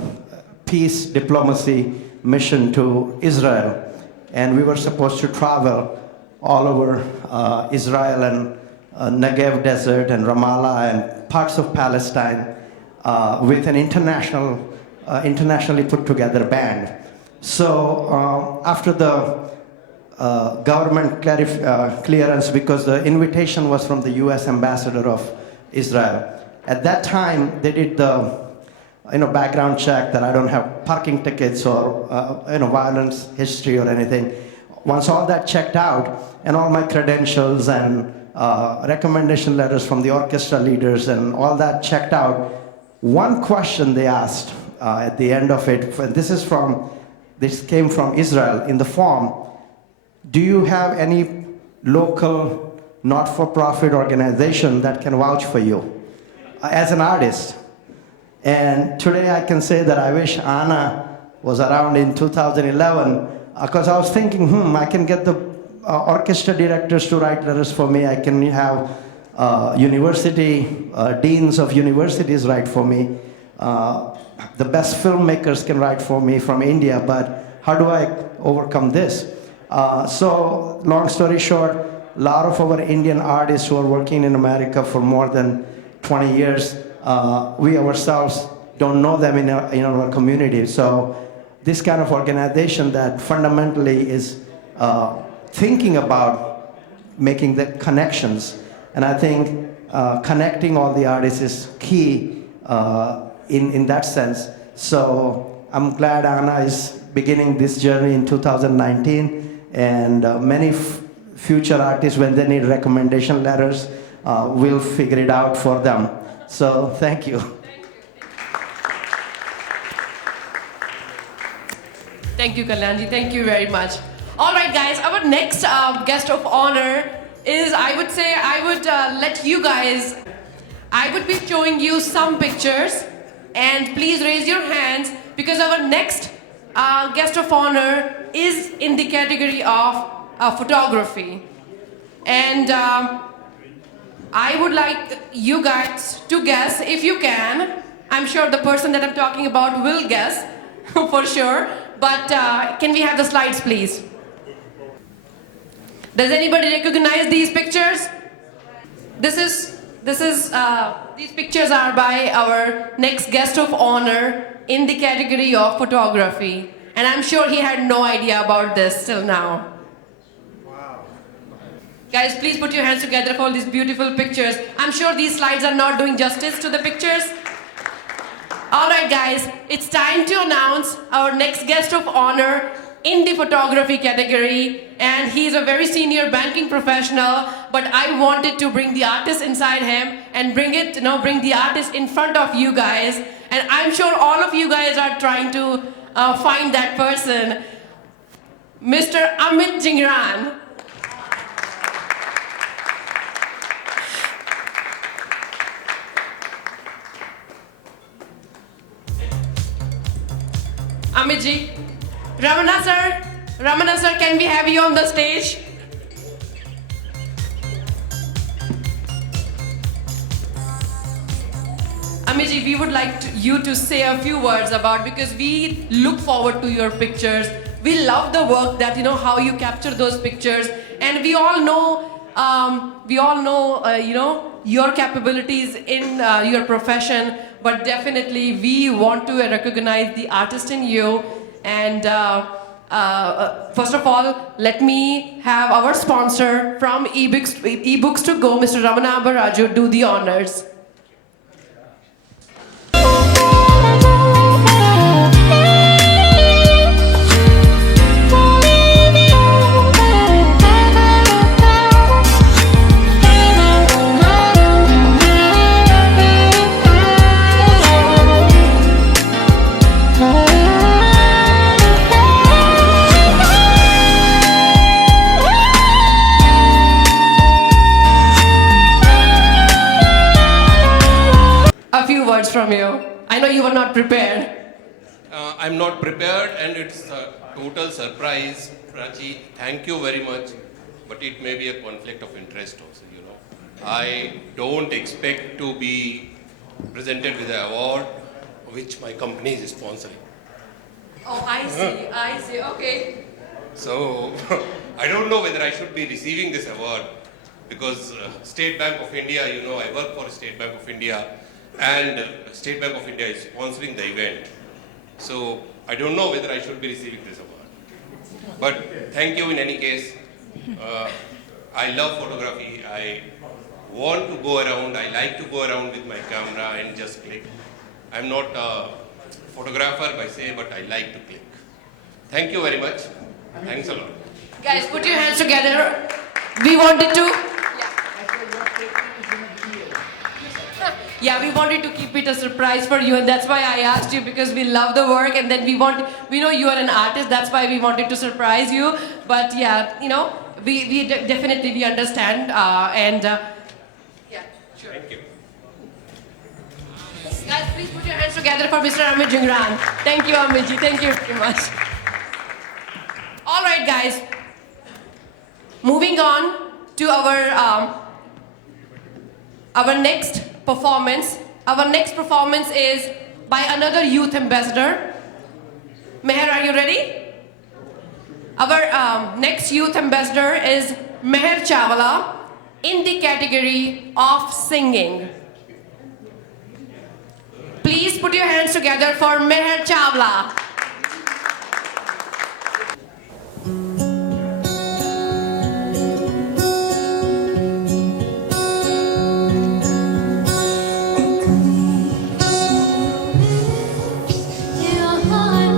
peace diplomacy mission to Israel, and we were supposed to travel all over Israel and Negev Desert and Ramallah and parts of Palestine with an internationally put together band. So after the government clearance, because the invitation was from the US ambassador of Israel, at that time they did the background check that I don't have parking tickets or violence history or anything. Once all that checked out and all my credentials and recommendation letters from the orchestra leaders and all that checked out, one question they asked at the end of it, this came from Israel in the form: do you have any local not-for-profit organization that can vouch for you as an artist? And today I can say that I wish Anna was around in 2011, because I was thinking, I can get the orchestra directors to write letters for me. I can have deans of universities write for me. The best filmmakers can write for me from India, but how do I overcome this? So long story short, a lot of our Indian artists who are working in America for more than 20 years, we ourselves don't know them in our community. So this kind of organization that fundamentally is thinking about making the connections, and I think connecting all the artists is key in that sense. So I'm glad Anna is beginning this journey in 2019, and many future artists, when they need recommendation letters, will figure it out for them. So thank you. Thank you, Kalyanji. Thank you very much. All right, guys, our next guest of honor is, I would let you guys, I would be showing you some pictures, and please raise your hands, because our next guest of honor is in the category of photography. And I would like you guys to guess, if you can. I'm sure the person that I'm talking about will guess, for sure. But can we have the slides, please? Does anybody recognize these pictures? These pictures are by our next guest of honor in the category of photography. And I'm sure he had no idea about this till now. Wow. Guys, please put your hands together for all these beautiful pictures. I'm sure these slides are not doing justice to the pictures. All right, guys, it's time to announce our next guest of honor in the photography category, and he's a very senior banking professional, but I wanted to bring the artist inside him and bring the artist in front of you guys, and I'm sure all of you guys are trying to find that person. Mr. Amit Jingran. Amit ji, Ramana sir, can we have you on the stage? Amit ji, we would like you to say a few words about, because we look forward to your pictures. We love the work that, how you capture those pictures, and we all know, your capabilities in your profession, but definitely we want to recognize the artist in you, and First of all, let me have our sponsor from ebooks to go, Mr. Ramanamba Raju, do the honors. A few words from you. I know you were not prepared. I'm not prepared and it's a total surprise. Prachi, thank you very much. But it may be a conflict of interest also, you know. I don't expect to be presented with an award which my company is sponsoring. Oh, I see, okay. So, I don't know whether I should be receiving this award because State Bank of India, you know, I work for State Bank of India and State Bank of India is sponsoring the event. So, I don't know whether I should be receiving this award. But thank you in any case. I love photography. I want to go around. I like to go around with my camera and just click. I'm not a photographer by say, but I like to click. Thank you very much. Thanks a lot. Guys, put your hands together. We wanted to. Yeah, we wanted to keep it a surprise for you, and that's why I asked you, because we love the work, and then we know you are an artist, that's why we wanted to surprise you. But yeah, you know, we definitely understand, yeah, sure. Thank you. Guys, please put your hands together for Mr. Amit Jingran. Thank you, Amitji. Thank you very much. All right, guys. Moving on to our next performance. Our next performance is by another youth ambassador. Meher, are you ready? Our next youth ambassador is Meher Chawla in the category of singing. Please put your hands together for Meher Chawla. Your heart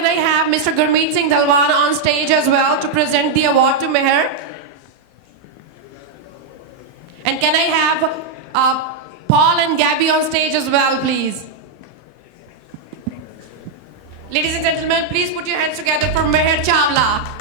can I have Mr. Gurmeet Singh Dalwan on stage as well to present the award to Meher? And can I have Paul and Gabby on stage as well, please? Ladies and gentlemen, please put your hands together for Meher Chawla.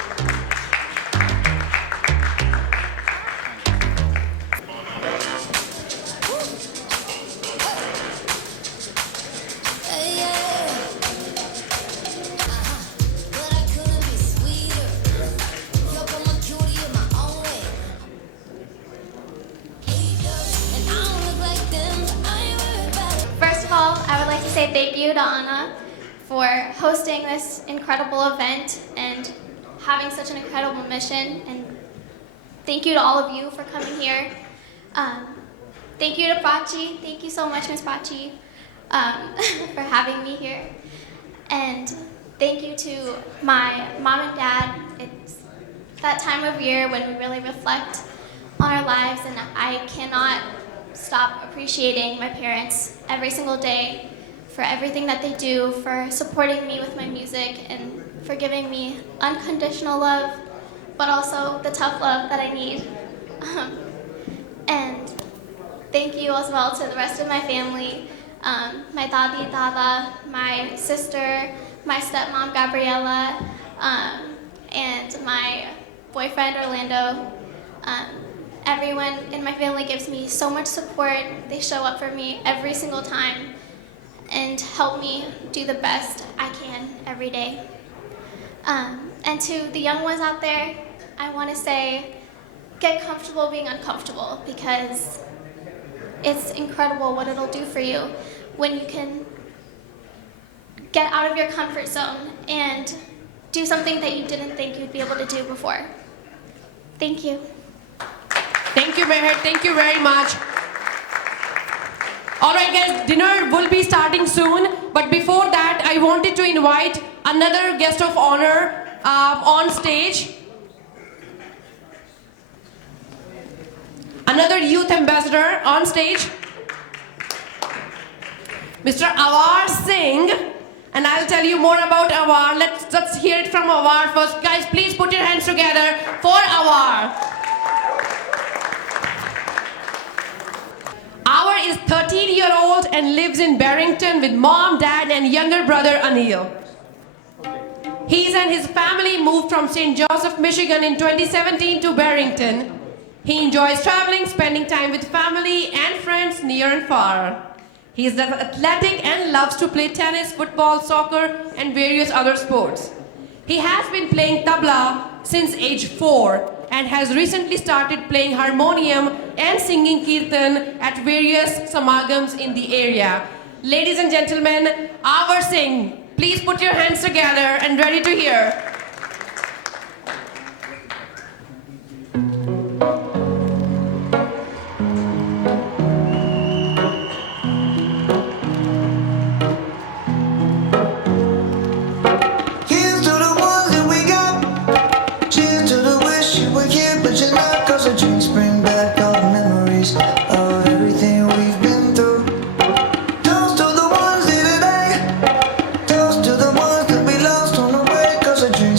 First of all, I would like to say thank you to Anna for hosting this incredible event and having such an incredible mission. And thank you to all of you for coming here. Thank you to Prachi. Thank you so much, Miss Prachi, for having me here. And thank you to my mom and dad. It's that time of year when we really reflect on our lives, and I cannot stop appreciating my parents every single day for everything that they do, for supporting me with my music, and for giving me unconditional love, but also the tough love that I need. And thank you as well to the rest of my family, my dadi, dada, my sister, my stepmom, Gabriella, and my boyfriend, Orlando. Everyone in my family gives me so much support. They show up for me every single time and help me do the best I can every day. And to the young ones out there, I want to say, get comfortable being uncomfortable, because it's incredible what it'll do for you when you can get out of your comfort zone and do something that you didn't think you'd be able to do before. Thank you. Thank you, Meher. Thank you very much. All right, guys, dinner will be starting soon. But before that, I wanted to invite another guest of honor on stage. Another youth ambassador on stage. Mr. Awar Singh. And I'll tell you more about Awar. Let's hear it from Awar first. Guys, please put your hands together for Awar. Awar is 13-year-old and lives in Barrington with mom, dad, and younger brother Anil. He and his family moved from St. Joseph, Michigan in 2017 to Barrington. He enjoys traveling, spending time with family and friends near and far. He is athletic and loves to play tennis, football, soccer, and various other sports. He has been playing tabla since age 4 and has recently started playing harmonium and singing kirtan at various samagams in the area. Ladies and gentlemen, Awar Singh, please put your hands together and ready to hear. Toast to the ones that we lost on the way, 'cause the dreams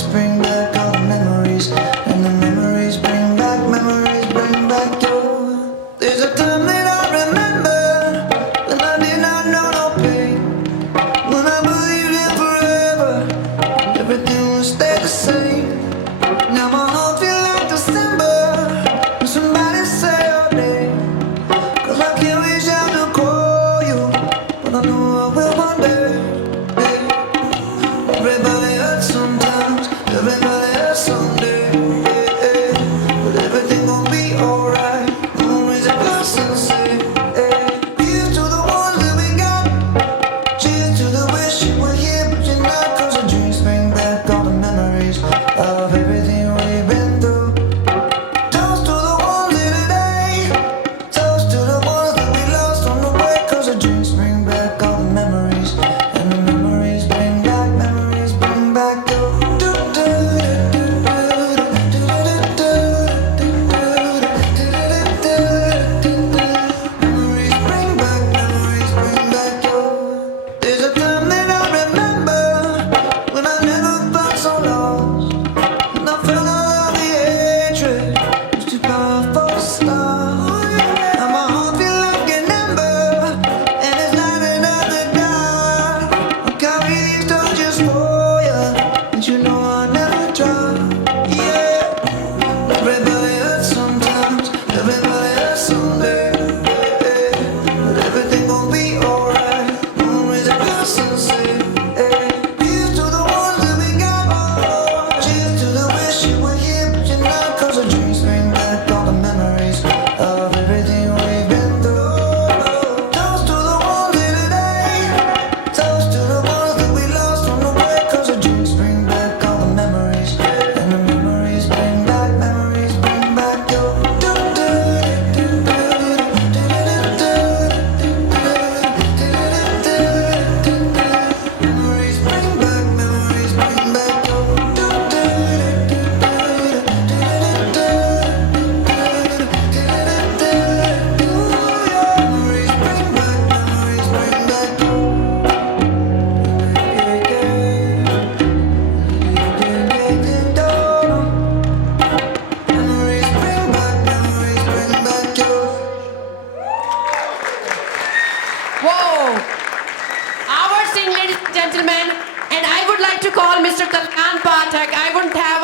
call Mr. Kalyan Pathak, I wouldn't have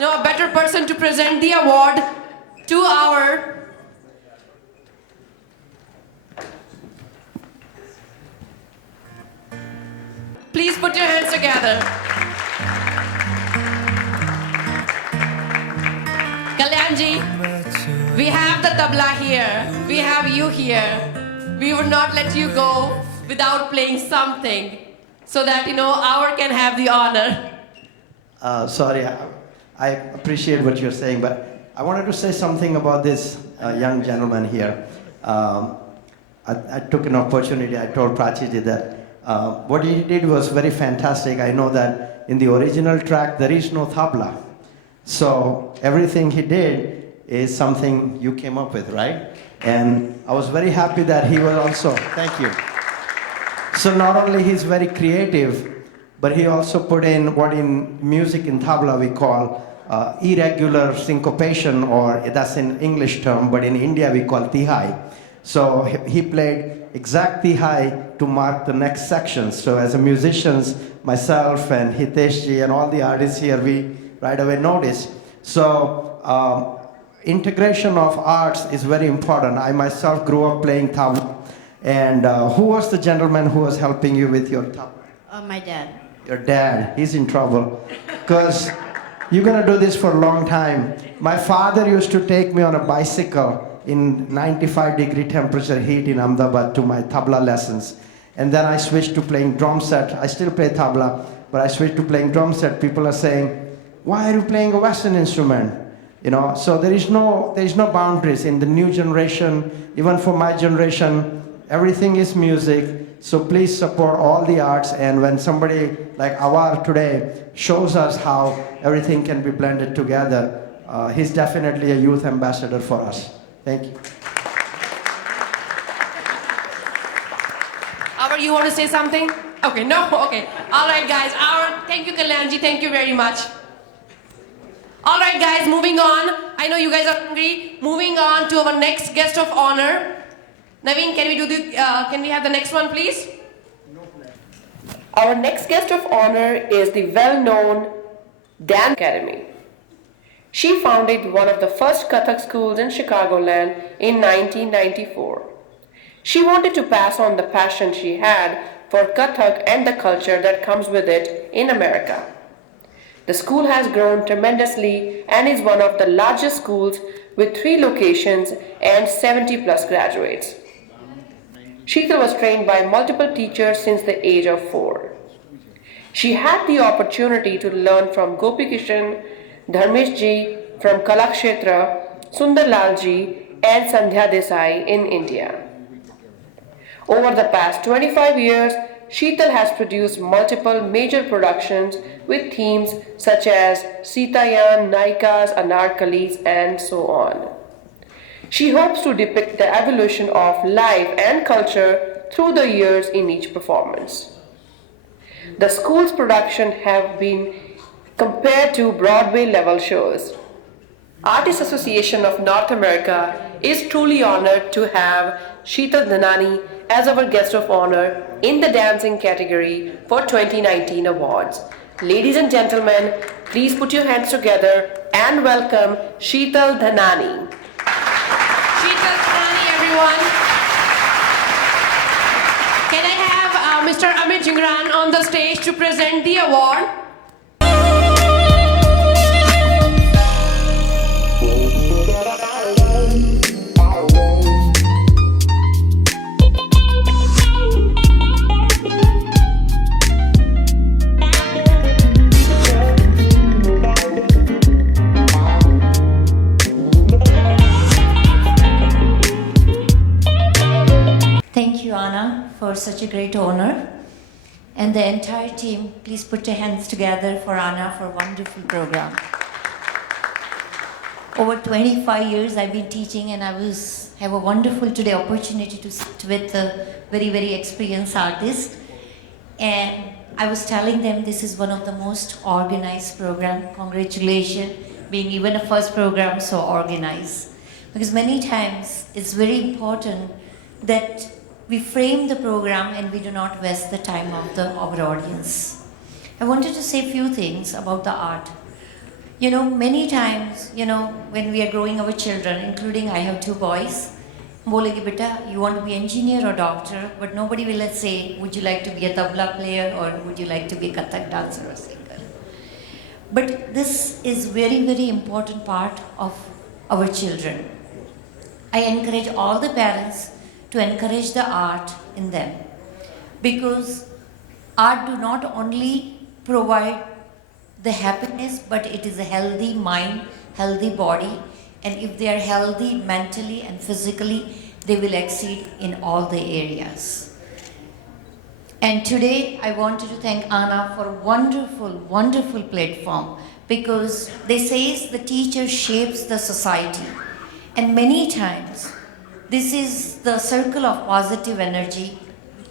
a better person to present the award to our Please put your hands together. Kalyanji, we have the tabla here. We have you here. We would not let you go without playing something so that, our can have the honor. Sorry, I appreciate what you're saying, but I wanted to say something about this young gentleman here. I took an opportunity, I told Prachiji that what he did was very fantastic. I know that in the original track, there is no tabla. So everything he did is something you came up with, right? And I was very happy that he was also, thank you. So not only he's very creative, but he also put in what in music in tabla we call irregular syncopation, or that's an English term, but in India we call tihai. So he played exact tihai to mark the next section. So as a musicians, myself and Hiteshji and all the artists here, we right away notice. So integration of arts is very important. I myself grew up playing tabla. And who was the gentleman who was helping you with your tabla? My dad. Your dad, he's in trouble. Because you're going to do this for a long time. My father used to take me on a bicycle in 95-degree temperature heat in Ahmedabad to my tabla lessons. And then I switched to playing drum set. I still play tabla, but I switched to playing drum set. People are saying, why are you playing a Western instrument? So there is no boundaries in the new generation. Even for my generation, everything is music. So please support all the arts. And when somebody like Awar today shows us how everything can be blended together, he's definitely a youth ambassador for us. Thank you. Awar, you want to say something? Okay, no? Okay. All right, guys. Thank you, Kalyanji. Thank you very much. All right, guys, moving on. I know you guys are hungry. Moving on to our next guest of honor. Naveen, can we have the next one, please? Our next guest of honor is the well-known Dance Academy. She founded one of the first Kathak schools in Chicagoland in 1994. She wanted to pass on the passion she had for Kathak and the culture that comes with it in America. The school has grown tremendously and is one of the largest schools with 3 locations and 70 plus graduates. Sheetal was trained by multiple teachers since the age of 4. She had the opportunity to learn from Gopi Kishan, Dharmesh ji from Kalakshetra, Sundar Lal ji and Sandhya Desai in India. Over the past 25 years, Sheetal has produced multiple major productions with themes such as Sitayan, Naikas, Anarkalis and so on. She hopes to depict the evolution of life and culture through the years in each performance. The school's production have been compared to Broadway level shows. Artists Association of North America is truly honored to have Sheetal Dhanani as our guest of honor in the dancing category for 2019 awards. Ladies and gentlemen, please put your hands together and welcome Sheetal Dhanani. Sheetal Dhanani, everyone. Can I have Mr. Amit Jingran on the stage to present the award? Thank you, Anna, for such a great honor. And the entire team, please put your hands together for Anna for a wonderful program. Over 25 years I've been teaching, and I have a wonderful today opportunity to sit with a very, very experienced artist. And I was telling them this is one of the most organized program. Congratulations, being even a first program so organized. Because many times it's very important that we frame the program and we do not waste the time of our audience. I wanted to say a few things about the art. You know, many times, you know, when we are growing our children, including I have 2 boys, bolegi beta, you want to be engineer or doctor, but nobody will say, would you like to be a tabla player or would you like to be a Kathak dancer or singer? But this is very, very important part of our children. I encourage all the parents to encourage the art in them, because art do not only provide the happiness, but it is a healthy mind, healthy body, and if they are healthy mentally and physically, they will exceed in all the areas. And today, I wanted to thank Anna for a wonderful, wonderful platform, because they say the teacher shapes the society. And many times, this is the circle of positive energy.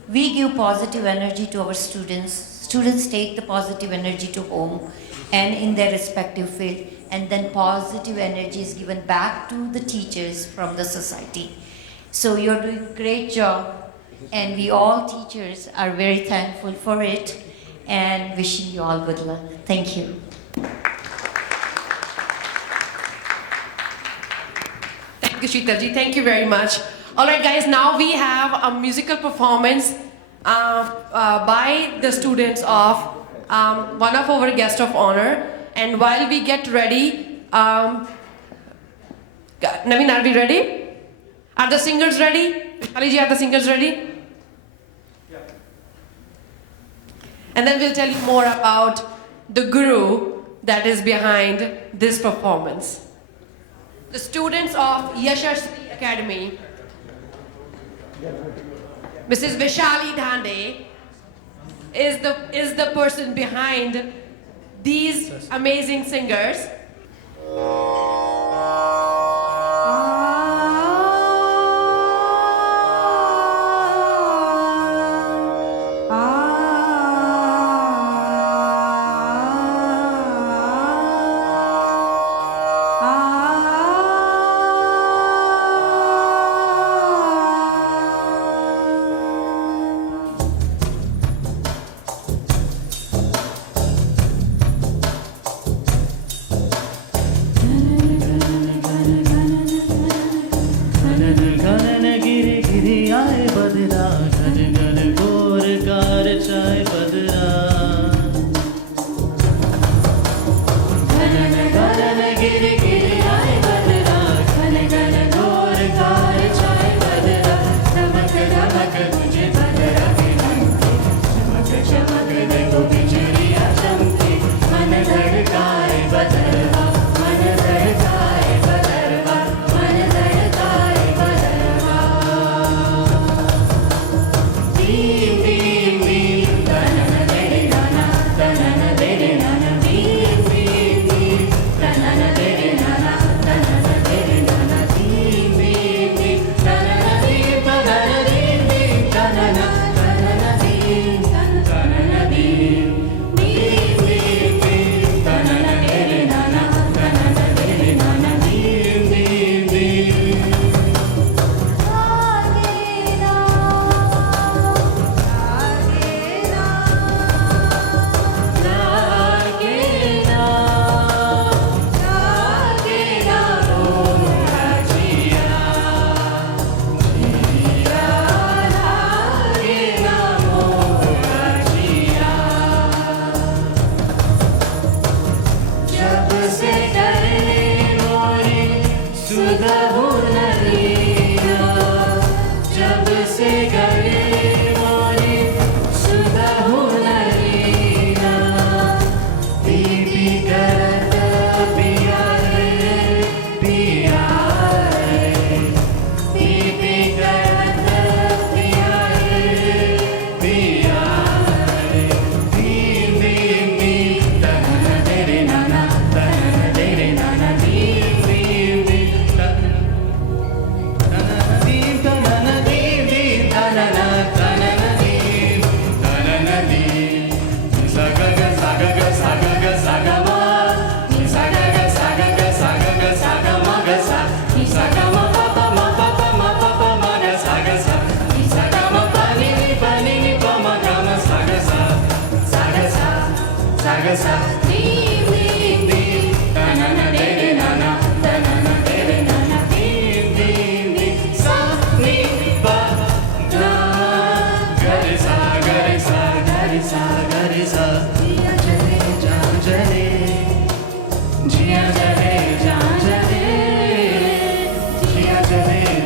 We give positive energy to our students. Students take the positive energy to home and in their respective field. And then positive energy is given back to the teachers from the society. So you're doing a great job. And we all teachers are very thankful for it and wishing you all good luck. Thank you. Thank you, Sheetalji. Thank you very much. All right, guys, now we have a musical performance by the students of one of our guests of honor. And while we get ready, Naveen, are we ready? Are the singers ready? Aliji, are the singers ready? And then we'll tell you more about the guru that is behind this performance. The students of Yashasvi Academy, Mrs. Vishali Dhande is the person behind these amazing singers. Da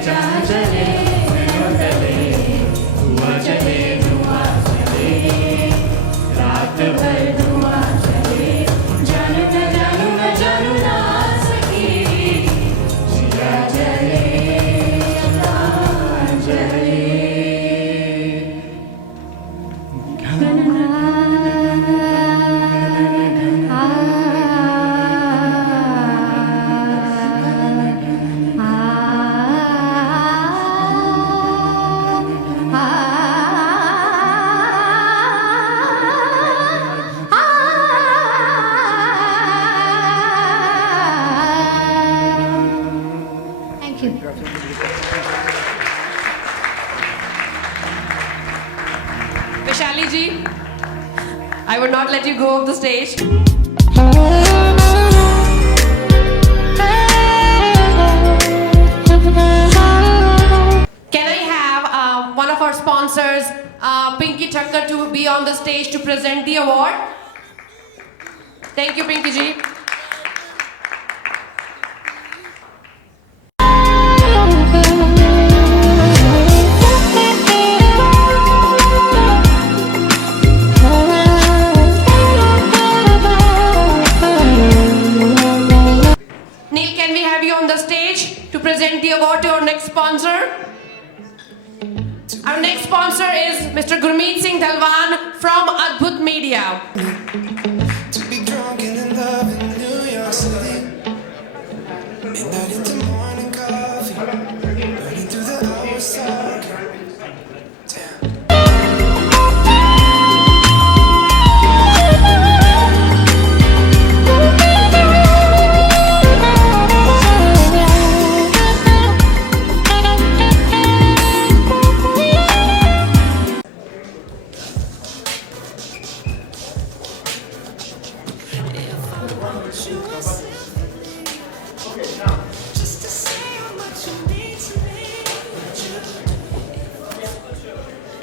Thank you. Vaishali ji, I would not let you go off the stage. Can I have one of our sponsors, Pinky Thakkar, to be on the stage to present the award? Thank you, Pinky ji. Neil, can we have you on the stage to present the award to our next sponsor? Our next sponsor is Mr. Gurmeet Singh Dhalwan from Adbhut Media. To be drunk and in love in New York City, midnight into morning coffee, burning through the hours talking.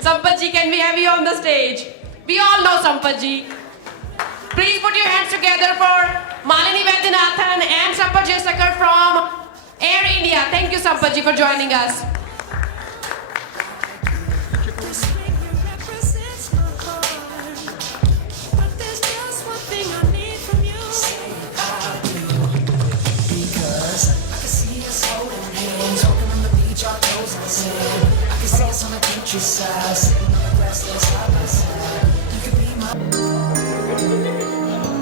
Sampath ji, can we have you on the stage? We all know Sampath ji. Please put your hands together for Malini Vaidyanathan and Sampath Jaisakar from Air India. Thank you, Sampath ji, for joining us.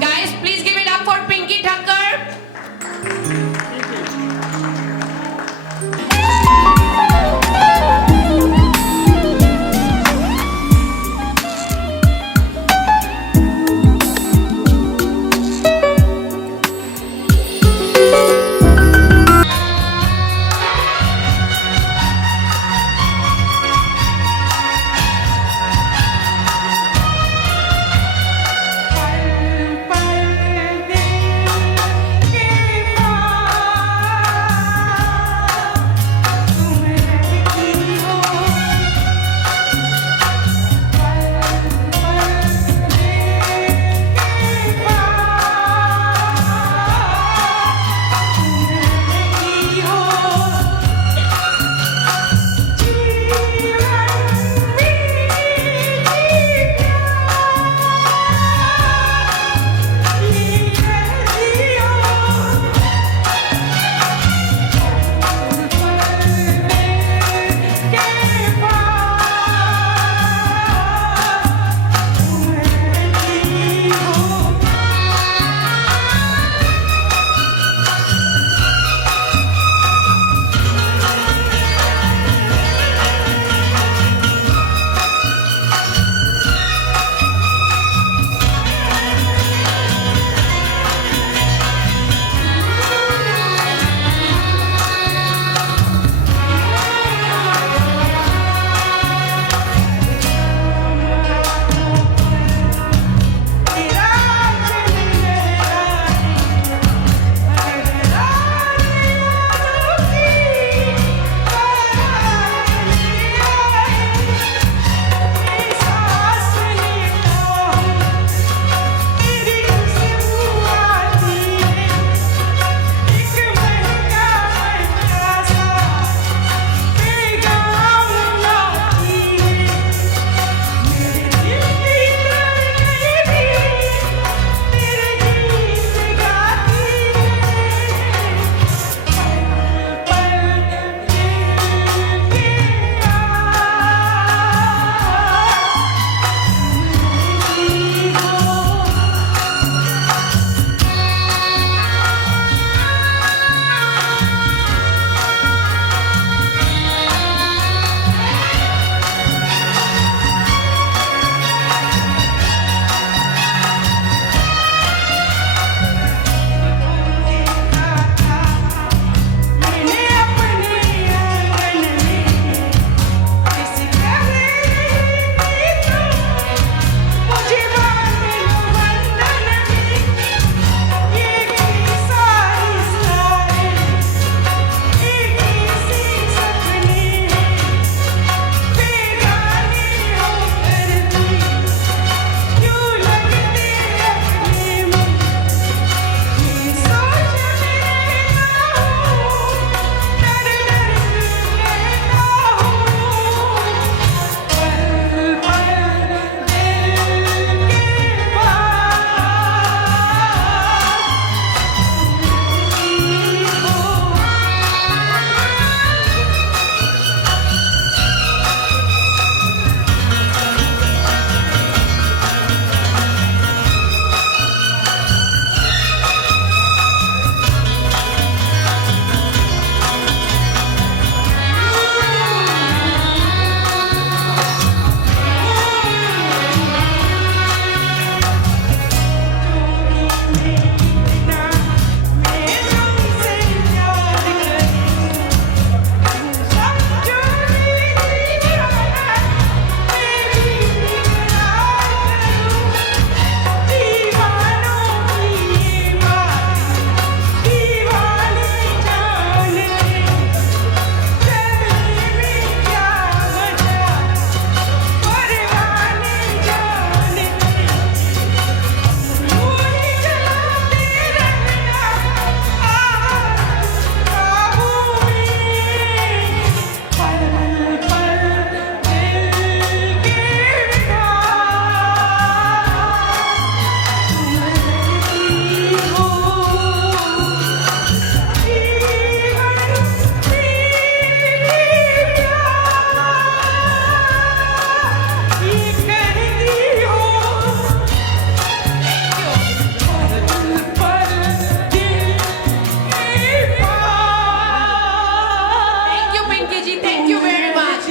Guys, please give it up for Pinky Thakkar.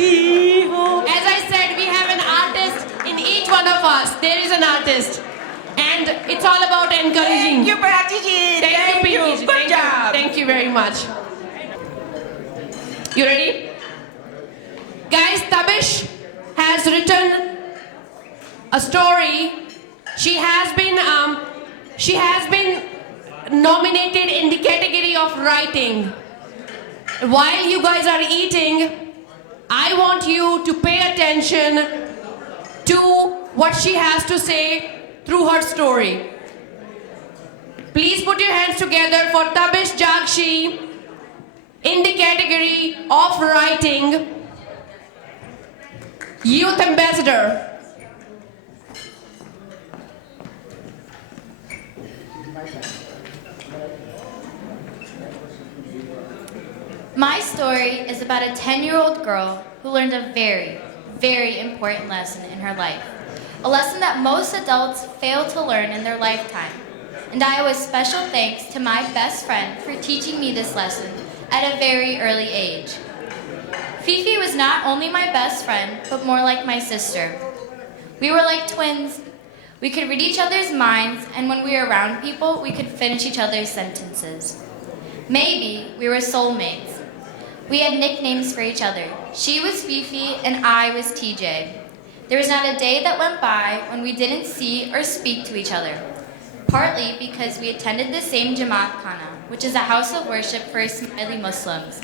As I said, we have an artist in each one of us. There is an artist. And it's all about encouraging. Thank you, Pratishi. Thank you, Good Thank you. job. Thank you very much. You ready? Guys, Tabish has written a story. She has been nominated in the category of writing. While you guys are eating, I want you to pay attention to what she has to say through her story. Please put your hands together for Tabish Jagshi in the category of writing, Youth Ambassador. My story is about a 10-year-old girl who learned a very, very important lesson in her life. A lesson that most adults fail to learn in their lifetime. And I owe a special thanks to my best friend for teaching me this lesson at a very early age. Fifi was not only my best friend, but more like my sister. We were like twins. We could read each other's minds, and when we were around people, we could finish each other's sentences. Maybe we were soulmates. We had nicknames for each other. She was Fifi, and I was TJ. There was not a day that went by when we didn't see or speak to each other, partly because we attended the same Jamaat Khana, which is a house of worship for Ismaili Muslims.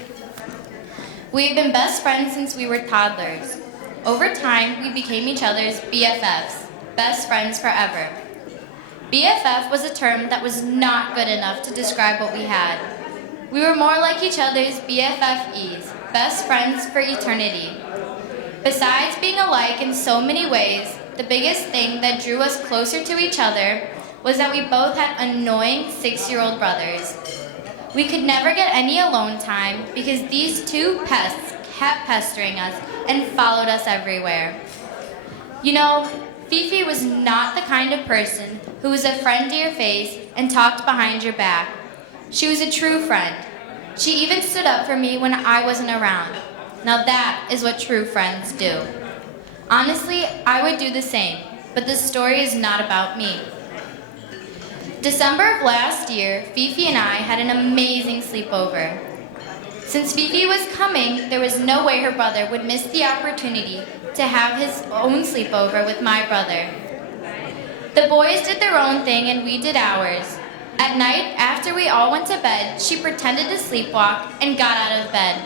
We have been best friends since we were toddlers. Over time, we became each other's BFFs, best friends forever. BFF was a term that was not good enough to describe what we had. We were more like each other's BFFEs, best friends for eternity. Besides being alike in so many ways, the biggest thing that drew us closer to each other was that we both had annoying 6-year-old brothers. We could never get any alone time because these two pests kept pestering us and followed us everywhere. You know, Fifi was not the kind of person who was a friend to your face and talked behind your back. She was a true friend. She even stood up for me when I wasn't around. Now that is what true friends do. Honestly, I would do the same, but this story is not about me. December of last year, Fifi and I had an amazing sleepover. Since Fifi was coming, there was no way her brother would miss the opportunity to have his own sleepover with my brother. The boys did their own thing and we did ours. At night, after we all went to bed, she pretended to sleepwalk and got out of bed.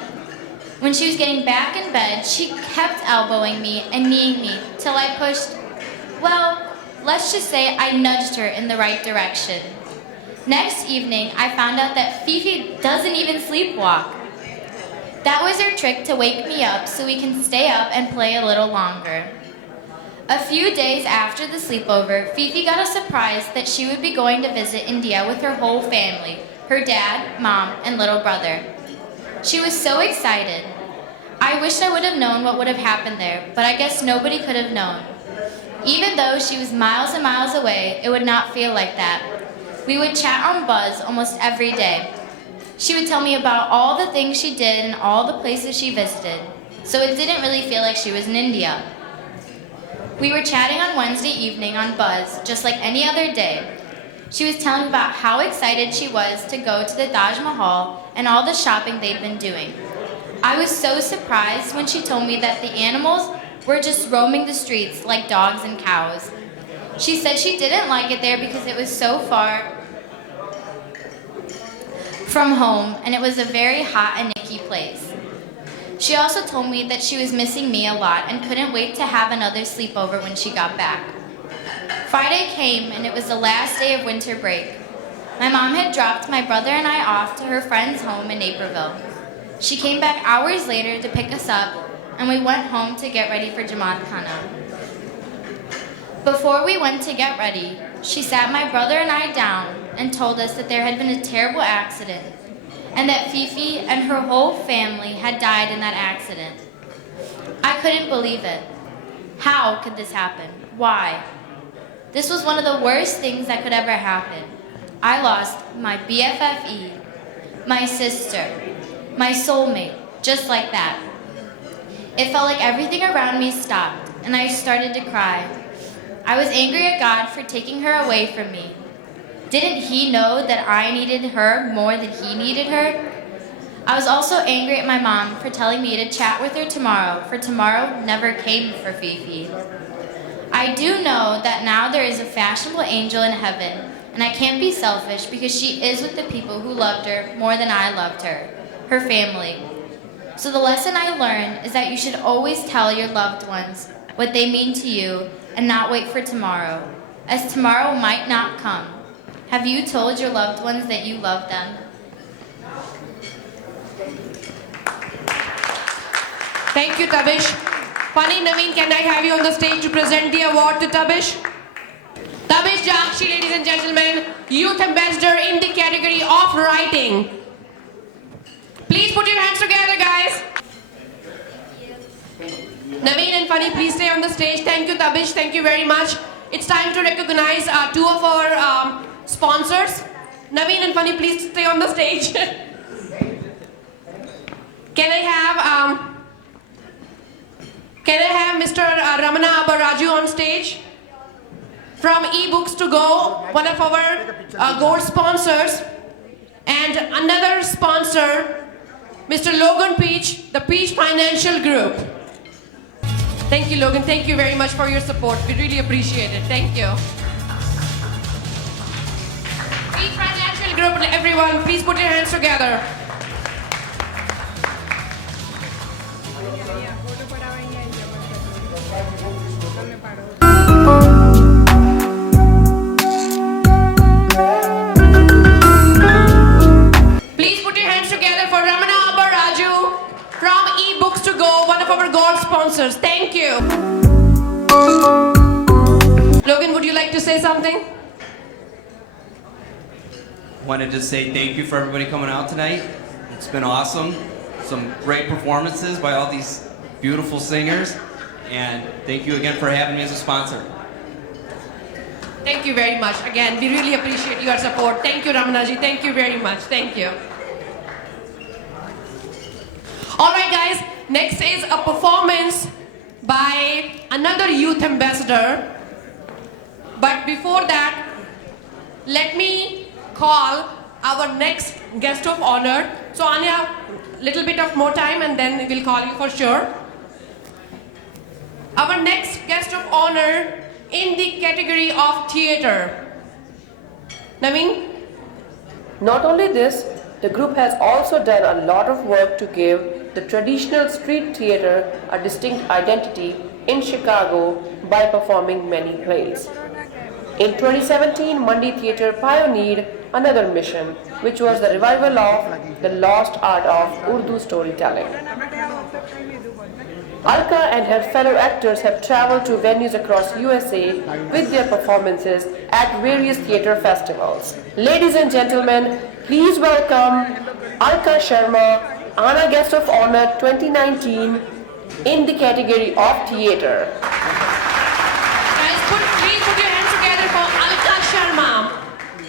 When she was getting back in bed, she kept elbowing me and kneeing me till I pushed, well, let's just say I nudged her in the right direction. Next evening, I found out that Fifi doesn't even sleepwalk. That was her trick to wake me up so we can stay up and play a little longer. A few days after the sleepover, Fifi got a surprise that she would be going to visit India with her whole family, her dad, mom, and little brother. She was so excited. I wish I would have known what would have happened there, but I guess nobody could have known. Even though she was miles and miles away, it would not feel like that. We would chat on Buzz almost every day. She would tell me about all the things she did and all the places she visited, so it didn't really feel like she was in India. We were chatting on Wednesday evening on Buzz, just like any other day. She was telling about how excited she was to go to the Taj Mahal and all the shopping they'd been doing. I was so surprised when she told me that the animals were just roaming the streets like dogs and cows. She said she didn't like it there because it was so far from home and it was a very hot and icky place. She also told me that she was missing me a lot and couldn't wait to have another sleepover when she got back. Friday came and it was the last day of winter break. My mom had dropped my brother and I off to her friend's home in Naperville. She came back hours later to pick us up and we went home to get ready for Jamaat Khana. Before we went to get ready, she sat my brother and I down and told us that there had been a terrible accident and that Fifi and her whole family had died in that accident. I couldn't believe it. How could this happen? Why? This was one of the worst things that could ever happen. I lost my BFFE, my sister, my soulmate, just like that. It felt like everything around me stopped, and I started to cry. I was angry at God for taking her away from me. Didn't He know that I needed her more than He needed her? I was also angry at my mom for telling me to chat with her tomorrow, for tomorrow never came for Fifi. I do know that now there is a fashionable angel in heaven, and I can't be selfish because she is with the people who loved her more than I loved her, her family. So the lesson I learned is that you should always tell your loved ones what they mean to you and not wait for tomorrow, as tomorrow might not come. Have you told your loved ones that you love them? Thank you, Tabish. Funny Naveen, can I have you on the stage to present the award to Tabish? Tabish Jakshi, ladies and gentlemen, Youth Ambassador in the category of writing. Please put your hands together, guys. Naveen and Funny, please stay on the stage. Thank you, Tabish. Thank you very much. It's time to recognize two of our sponsors. Naveen and Funny, please stay on the stage. Can I have Mr. Ramana Abaraju on stage? From eBooks to Go, one of our gold sponsors. And another sponsor, Mr. Logan Peach, the Peach Financial Group. Thank you, Logan. Thank you very much for your support. We really appreciate it. Thank you. Peach Financial Group, everyone, please put your hands together. Please put your hands together for Ramana Abaraju from eBooks to Go, one of our gold sponsors. Thank you. Logan, would you like to say something? Wanted to say thank you for everybody coming out tonight. It's been awesome. Some great performances by all these beautiful singers. And thank you again for having me as a sponsor. Thank you very much. Again, we really appreciate your support. Thank you, Ramanaji. Thank you very much. Thank you. All right, guys. Next is a performance by another youth ambassador. But before that, let me call our next guest of honor. So, Anya, little bit of more time and then we'll call you for sure. Our next guest of honor in the category of theatre. Naveen? Not only this, the group has also done a lot of work to give the traditional street theatre a distinct identity in Chicago by performing many plays. In 2017, Mandi Theatre pioneered another mission, which was the revival of the lost art of Urdu storytelling. Alka and her fellow actors have traveled to venues across USA with their performances at various theatre festivals. Ladies and gentlemen, please welcome Alka Sharma, Anna Guest of Honor 2019 in the category of theatre. Guys, please put your hands together for Alka Sharma.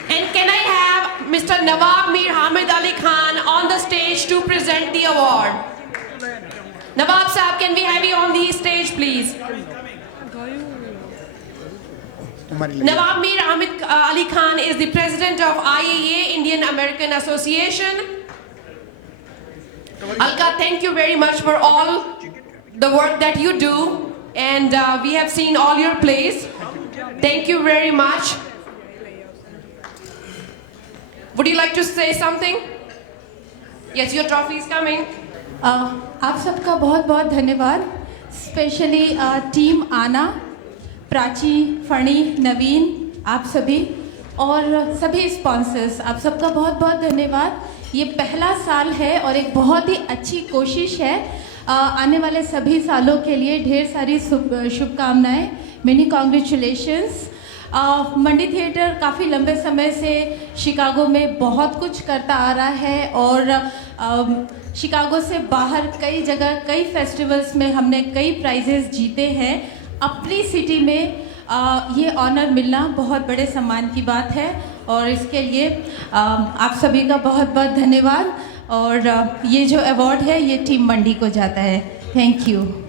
And can I have Mr. Nawab Mir Hamid Ali Khan on the stage to present the award? Nawab Saab, can we have you on the stage, please? Nawab Mir Hamid Ali Khan is the president of IAA, Indian American Association. Alka, thank you very much for all the work that you do, and we have seen all your plays. Thank you very much. Would you like to say something? Yes, your trophy is coming. आप सबका बहुत बहुत धन्यवाद, specially team आना, प्राची, फणी, नवीन, आप सभी और सभी स्पॉन्सर्स, आप सबका बहुत बहुत धन्यवाद। ये पहला साल है और एक बहुत ही अच्छी कोशिश है। आने वाले सभी सालों के लिए ढेर सारी शुभकामनाएं। Many congratulations. मंडी थिएटर काफ़ी लंबे समय से शिकागो में बहुत कुछ करता आ रहा है और शिकागो से बाहर कई जगह कई फेस्टिवल्स में हमने कई प्राइजेस जीते हैं। अपनी सिटी में ये ऑनर मिलना बहुत बड़े सम्मान की बात है और इसके लिए आप सभी का बहुत बहुत धन्यवाद। और ये जो अवार्ड है ये टीम मंडी को जाता है। Thank you.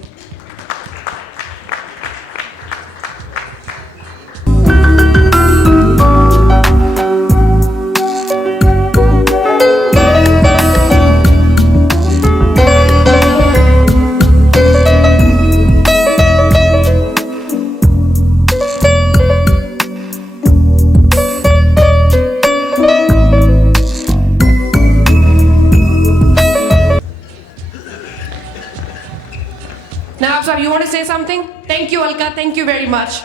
Now, sir, you want to say something? Thank you, Alka. Thank you very much.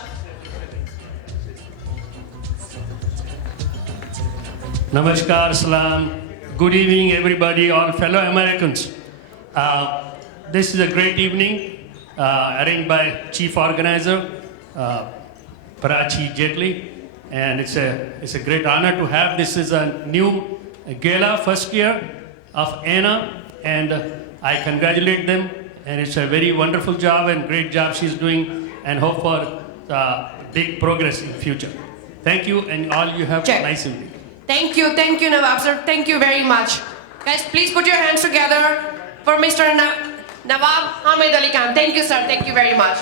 Namaskar, Salam. Good evening, everybody, all fellow Americans. This is a great evening arranged by Chief Organizer Parachi Jetli, and it's a great honor to have. This is a new Gala, first year of Anna, and I congratulate them. And it's a very wonderful job and great job she's doing, and hope for big progress in future. Thank you, and all you have a nice evening. Thank you, Nawab sir. Thank you very much. Guys, please put your hands together for Mr. Nawab Hamid Ali Khan. Thank you, sir. Thank you very much.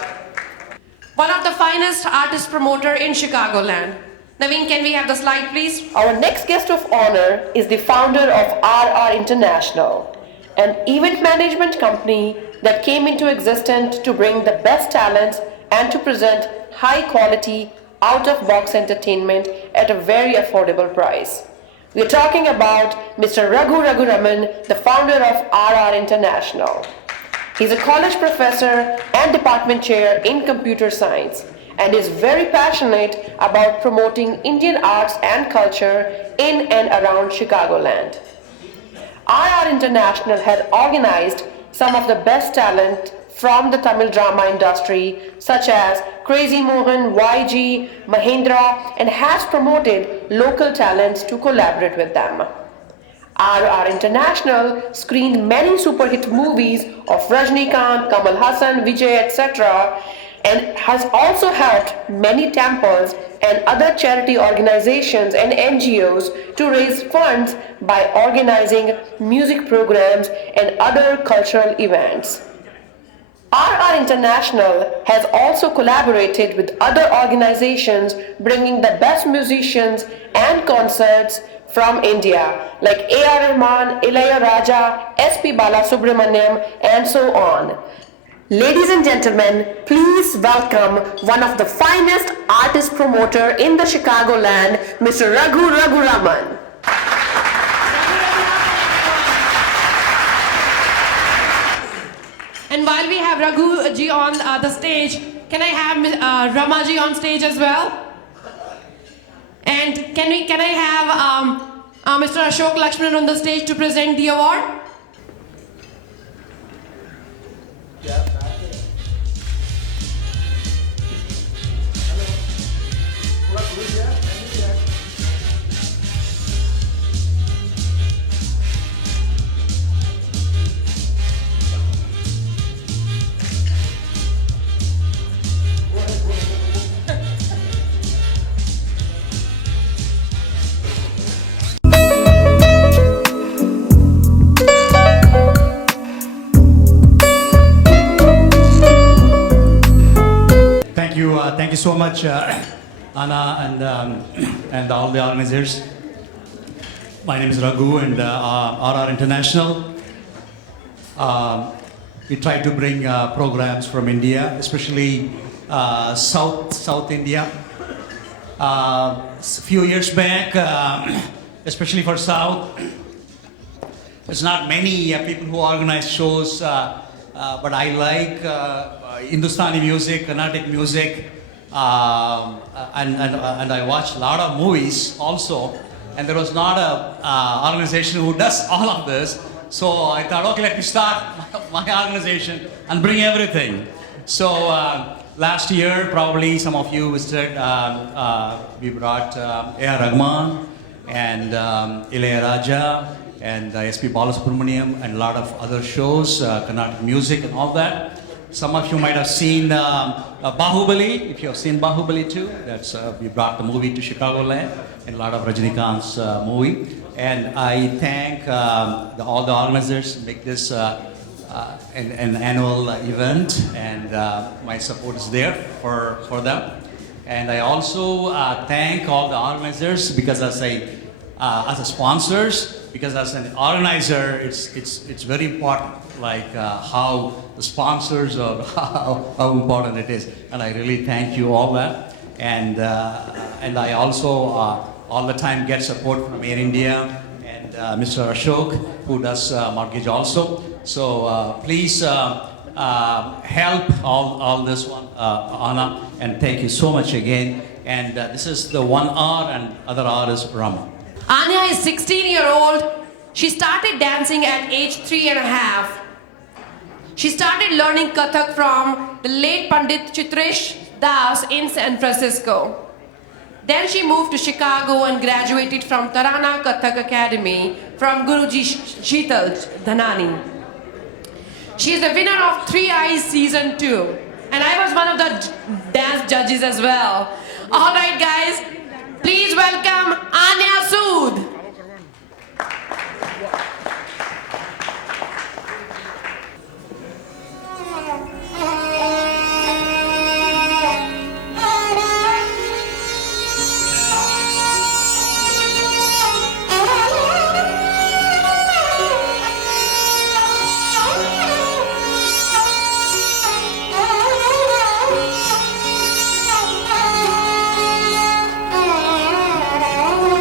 One of the finest artist promoter in Chicagoland. Naveen, can we have the slide, please? Our next guest of honor is the founder of RR International, an event management company that came into existence to bring the best talents and to present high-quality, out-of-box entertainment at a very affordable price. We are talking about Mr. Raghu Raman, the founder of RR International. He's a college professor and department chair in computer science and is very passionate about promoting Indian arts and culture in and around Chicagoland. RR International had organized some of the best talent from the Tamil drama industry, such as Crazy Mohan, YG, Mahendra, and has promoted local talents to collaborate with them. RR International screened many super hit movies of Rajnikant, Kamal Hassan, Vijay, etc., and has also helped many temples and other charity organizations and NGOs to raise funds by organizing music programs and other cultural events. RR International has also collaborated with other organizations bringing the best musicians and concerts from India like A.R. Rahman, Ilayaraja, S.P. Balasubramaniam, and so on. Ladies and gentlemen, please welcome one of the finest artist promoter in the Chicagoland, Mr. Raghu Raman. And while we have Raghu ji on the stage, can I have Ramaji on stage as well? And can I have Mr. Ashok Lakshman on the stage to present the award? Thank you so much, Anna and all the organizers. My name is Raghu and RR International. We try to bring programs from India, especially South India. A few years back, especially for South, there's not many people who organize shows, but I like Hindustani music, Carnatic music, and I watch a lot of movies also. And there was not a organization who does all of this. So I thought, okay, let me start my organization and bring everything. So last year, probably some of you visited, we brought A.R. Rahman and Ilayaraja and S.P. Balasubramaniam and a lot of other shows, Carnatic music and all that. Some of you might have seen Bahubali, if you have seen Bahubali too. That's we brought the movie to Chicagoland and a lot of Rajnikant's movie. And I thank all the organizers make this an annual event, and my support is there for them. And I also thank all the organizers, because as a sponsors, because as an organizer, it's very important, like how the sponsors or how important it is. And I really thank you all that. And I also all the time get support from Air India and Mr. Ashok, who does mortgage also. So please help all this one, Anna, and thank you so much again. And this is the 1 hour, and other hour is Rama. Anya is 16-year-old. She started dancing at age 3.5. She started learning Kathak from the late Pandit Chitresh Das in San Francisco. Then she moved to Chicago and graduated from Tarana Kathak Academy from Guruji Sheetal Dhanani. She is the winner of 3 Eyes Season 2. And I was one of the dance judges as well. All right, guys, please welcome Anya Sood. Oh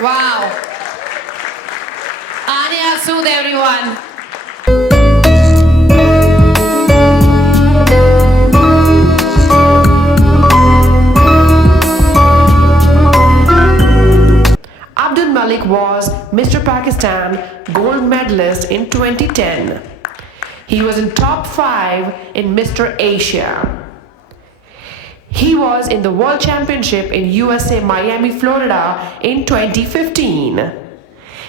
Wow. Anya Sood, everyone. Abdul Malik was Mr. Pakistan gold medalist in 2010. He was in top 5 in Mr. Asia. He was in the World Championship in USA Miami, Florida in 2015.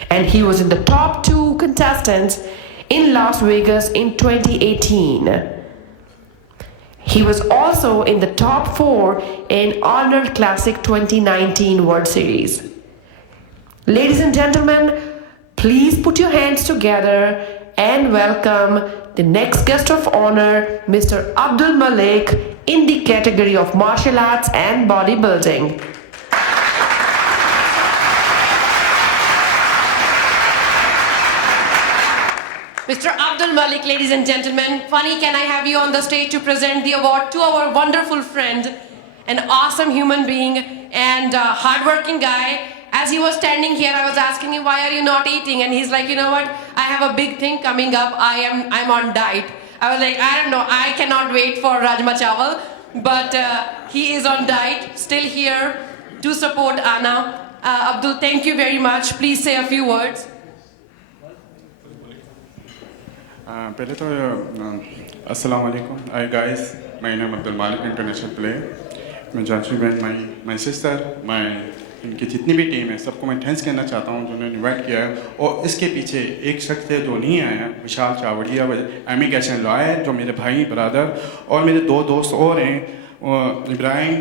And he was in the top 2 contestants in Las Vegas in 2018. He was also in the top 4 in Honor Classic 2019 World Series. Ladies and gentlemen, please put your hands together and welcome the next guest of honor, Mr. Abdul Malik, in the category of martial arts and bodybuilding. Mr. Abdul Malik, ladies and gentlemen, Funny, can I have you on the stage to present the award to our wonderful friend, an awesome human being and a hardworking guy. As he was standing here, I was asking him, why are you not eating? And he's like, you know what? I have a big thing coming up. I'm on diet. I was like, I don't know. I cannot wait for Rajma Chawal. But he is on diet, still here to support Anna. Abdul, thank you very much. Please say a few words. पहले तो अस्सलाम वालेकुम. Hi guys, my name is Abdul Malik, international player. मैं जानशी बहन, my sister, इनकी जितनी भी team है सबको मैं थैंक्स कहना चाहता हूँ जिन्होंने इन्वाइट किया है. और इसके पीछे एक शख्स है जो नहीं आया, विशाल चावड़िया, एमी कैशन लॉय है जो मेरे भाई ब्रदर, और मेरे 2 दोस्त और हैं, इब्राहिम,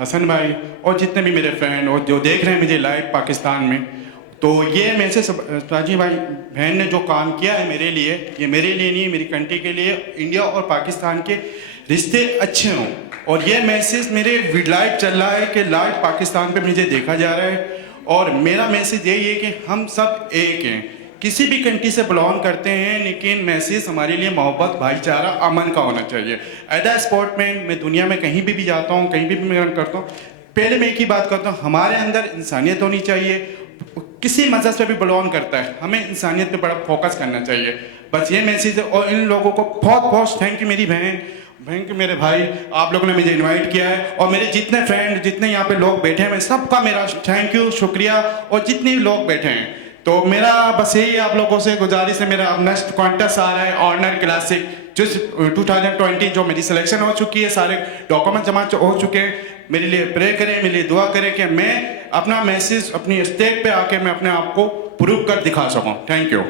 हसन भाई, और जितने भी मेरे फ्रेंड और जो देख रहे हैं मुझे लाइव पाकिस्तान में. तो ये मैं से राजी भाई बहन ने जो काम किया है मेरे लिए, ये मेरे लिए नहीं, मेरी कंट्री के लिए, इंडिया और पाकिस्तान के रिश्ते अच्छे हों. और ये मैसेज मेरे लाइव चल रहा है कि लाइव पाकिस्तान पे मुझे देखा जा रहा है. और मेरा मैसेज यही है कि हम सब एक हैं, किसी भी कंट्री से बिलोंग करते हैं, लेकिन मैसेज हमारे लिए मोहब्बत, भाईचारा, अमन का होना चाहिए. एज अ स्पोर्टमैन मैं दुनिया में कहीं भी जाता हूँ, कहीं भी मैं करता हूँ, पहले मैं एक ही बात करता हूँ, हमारे अंदर इंसानियत होनी चाहिए. किसी मज़हब से भी बिलोंग करता है, हमें इंसानियत पे बड़ा फोकस करना चाहिए. बस ये मैसेज है. और इन लोगों को बहुत बहुत थैंक यू, मेरी बहन के मेरे भाई, आप लोगों ने मुझे इनवाइट किया है. और मेरे जितने फ्रेंड, जितने यहाँ पे लोग बैठे हैं, मैं सबका मेरा थैंक यू, शुक्रिया. और जितने भी लोग बैठे हैं, तो मेरा बस यही आप लोगों से गुजारिश है. मेरा अब नेक्स्ट कॉन्टेस्ट आ रहा है ऑनर क्लासिक जो 2020, जो मेरी सिलेक्शन हो चुकी है, सारे डॉक्यूमेंट जमा हो चुके हैं. मेरे लिए प्रे करें, मेरे लिए दुआ करें कि मैं अपना मैसेज अपनी स्टेज पे आके मैं अपने आप को प्रूव कर दिखा सकूं. Thank you.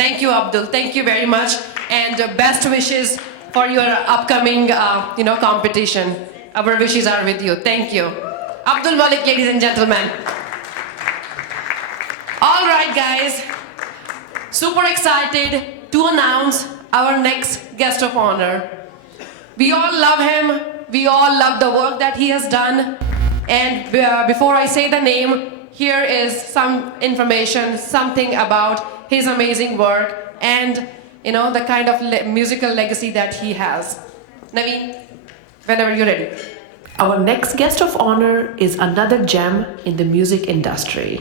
Thank you, Abdul. Thank you very much, and best wishes for your upcoming, competition. Our wishes are with you. Thank you, Abdul Malik, ladies and gentlemen. All right, guys. Super excited to announce our next guest of honor. We all love him. We all love the work that he has done. And before I say the name, here is some information, something about his amazing work and the kind of musical legacy that he has. Naveen, whenever you're ready. Our next guest of honor is another gem in the music industry.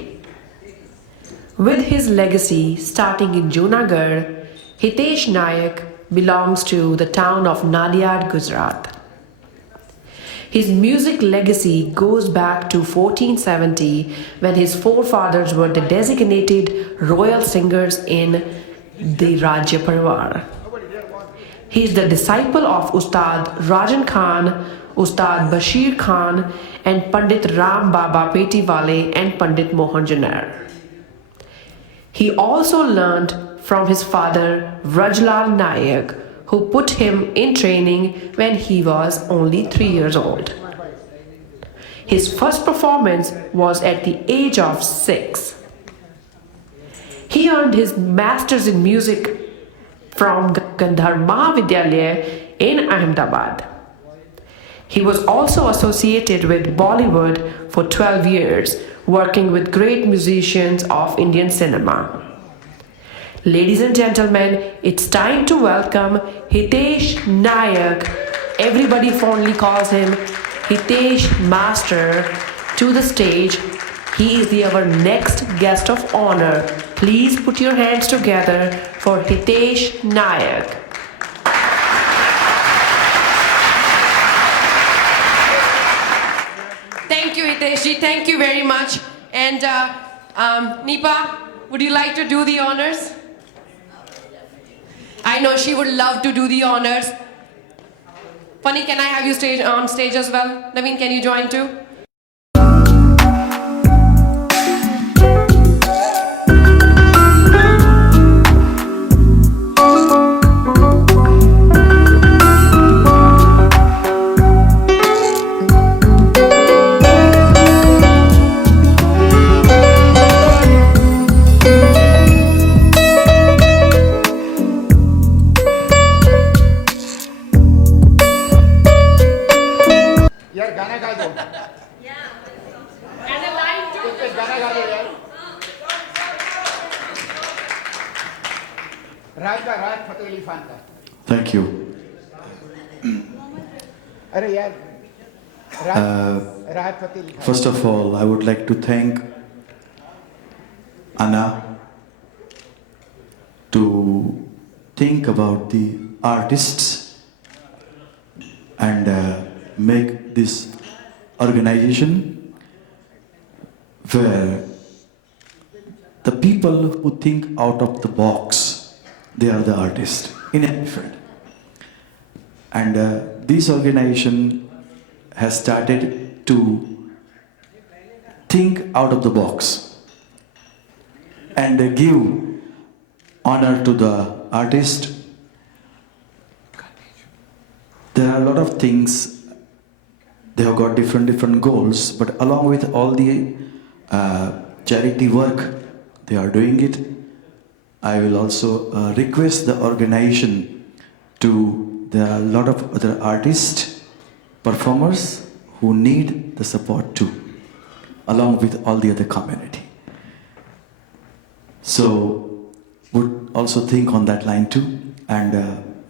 With his legacy starting in Junagadh, Hitesh Nayak belongs to the town of Nadiad, Gujarat. His music legacy goes back to 1470 when his forefathers were the designated royal singers in the Rajya Parvar. He is the disciple of Ustad Rajan Khan, Ustad Bashir Khan, and Pandit Ram Baba Petiwale and Pandit Mohan Janar. He also learned from his father Vrajlal Nayak, who put him in training when he was only 3 years old. His first performance was at the age of 6. He earned his master's in music from Gandhar Mahavidyalaya in Ahmedabad. He was also associated with Bollywood for 12 years, working with great musicians of Indian cinema. Ladies and gentlemen, it's time to welcome Hitesh Nayak. Everybody fondly calls him Hitesh Master to the stage. He is our next guest of honor. Please put your hands together for Hitesh Nayak. Thank you, Hitesh. Thank you very much. And Nipa, would you like to do the honors? I know she would love to do the honors. Funny, can I have you on stage as well? Naveen, can you join too? यार गाना गा दो गाना गा दो यार राहत फतेह अली खान का Thank you. अरे यार राहत Fateh Ali Khan First of all, I would like to thank Anna to think about the artists and make this organization where the people who think out of the box, they are the artists in any field. And this organization has started to think out of the box and give honor to the artist. There are a lot of things. They have got different goals, but along with all the charity work they are doing it, I will also request the organization to, there are a lot of other artists, performers who need the support too, along with all the other community. So, would also think on that line too, and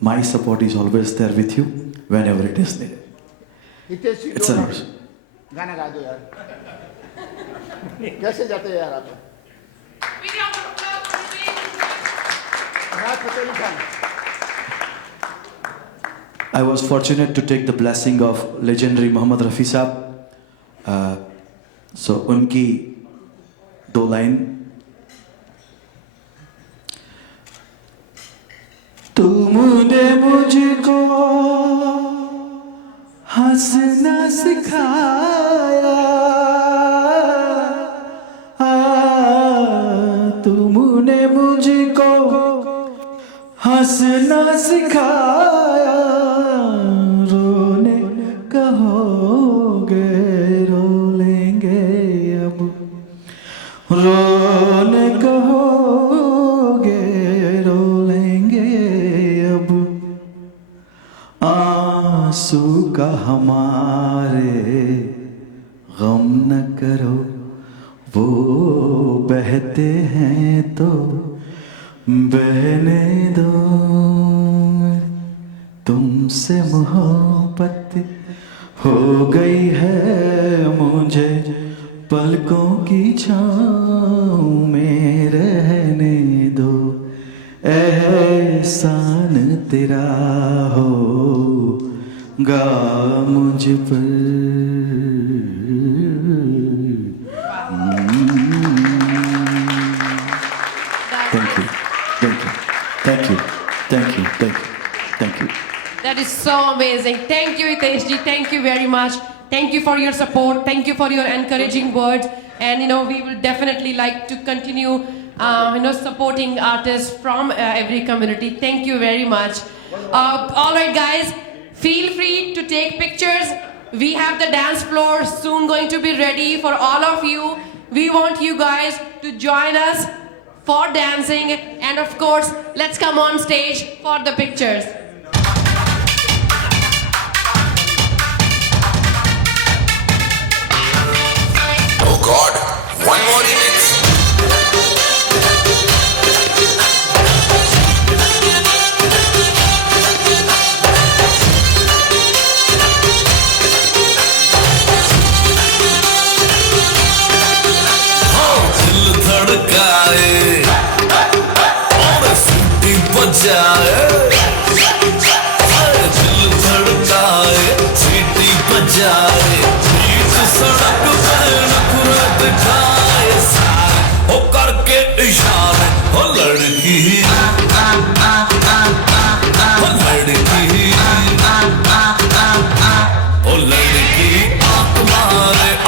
my support is always there with you whenever it is needed. It's an honor. गाना गा दो यार कैसे जाते हैं यार आप राहत Fateh Ali Khan I was fortunate to take the blessing of legendary Muhammad Rafi Saab. So, उनकी दो लाइन तुमने मुझको हंसना सिखाया तुमने मुझको हंसना सिखाया रोने कहोगे रो लेंगे अब रोने कहोगे रो लेंगे अब आंसू का हमारे गम न करो वो बहते हैं तो बहने दो तुमसे मोहब्बत हो गई है मुझे पलकों की छाँव में रहने दो एहसान तेरा होगा मुझ पर Thank you, thank you, thank you, thank you, thank you, thank you. That is so amazing. Thank you, Hitesh ji. Thank you very much. Thank you for your support. Thank you for your encouraging words. And we will definitely like to continue, supporting artists from every community. Thank you very much. All right, guys, feel free to take pictures. We have the dance floor soon going to be ready for all of you. We want you guys to join us for dancing, and of course, let's come on stage for the pictures. Oh God, one more remix. बजाए दिल धड़काए सीटी बजाए बीच सड़क पे नखरा दिखाए सारे हो करके इशारे हो लड़की हो लड़की ओ लड़की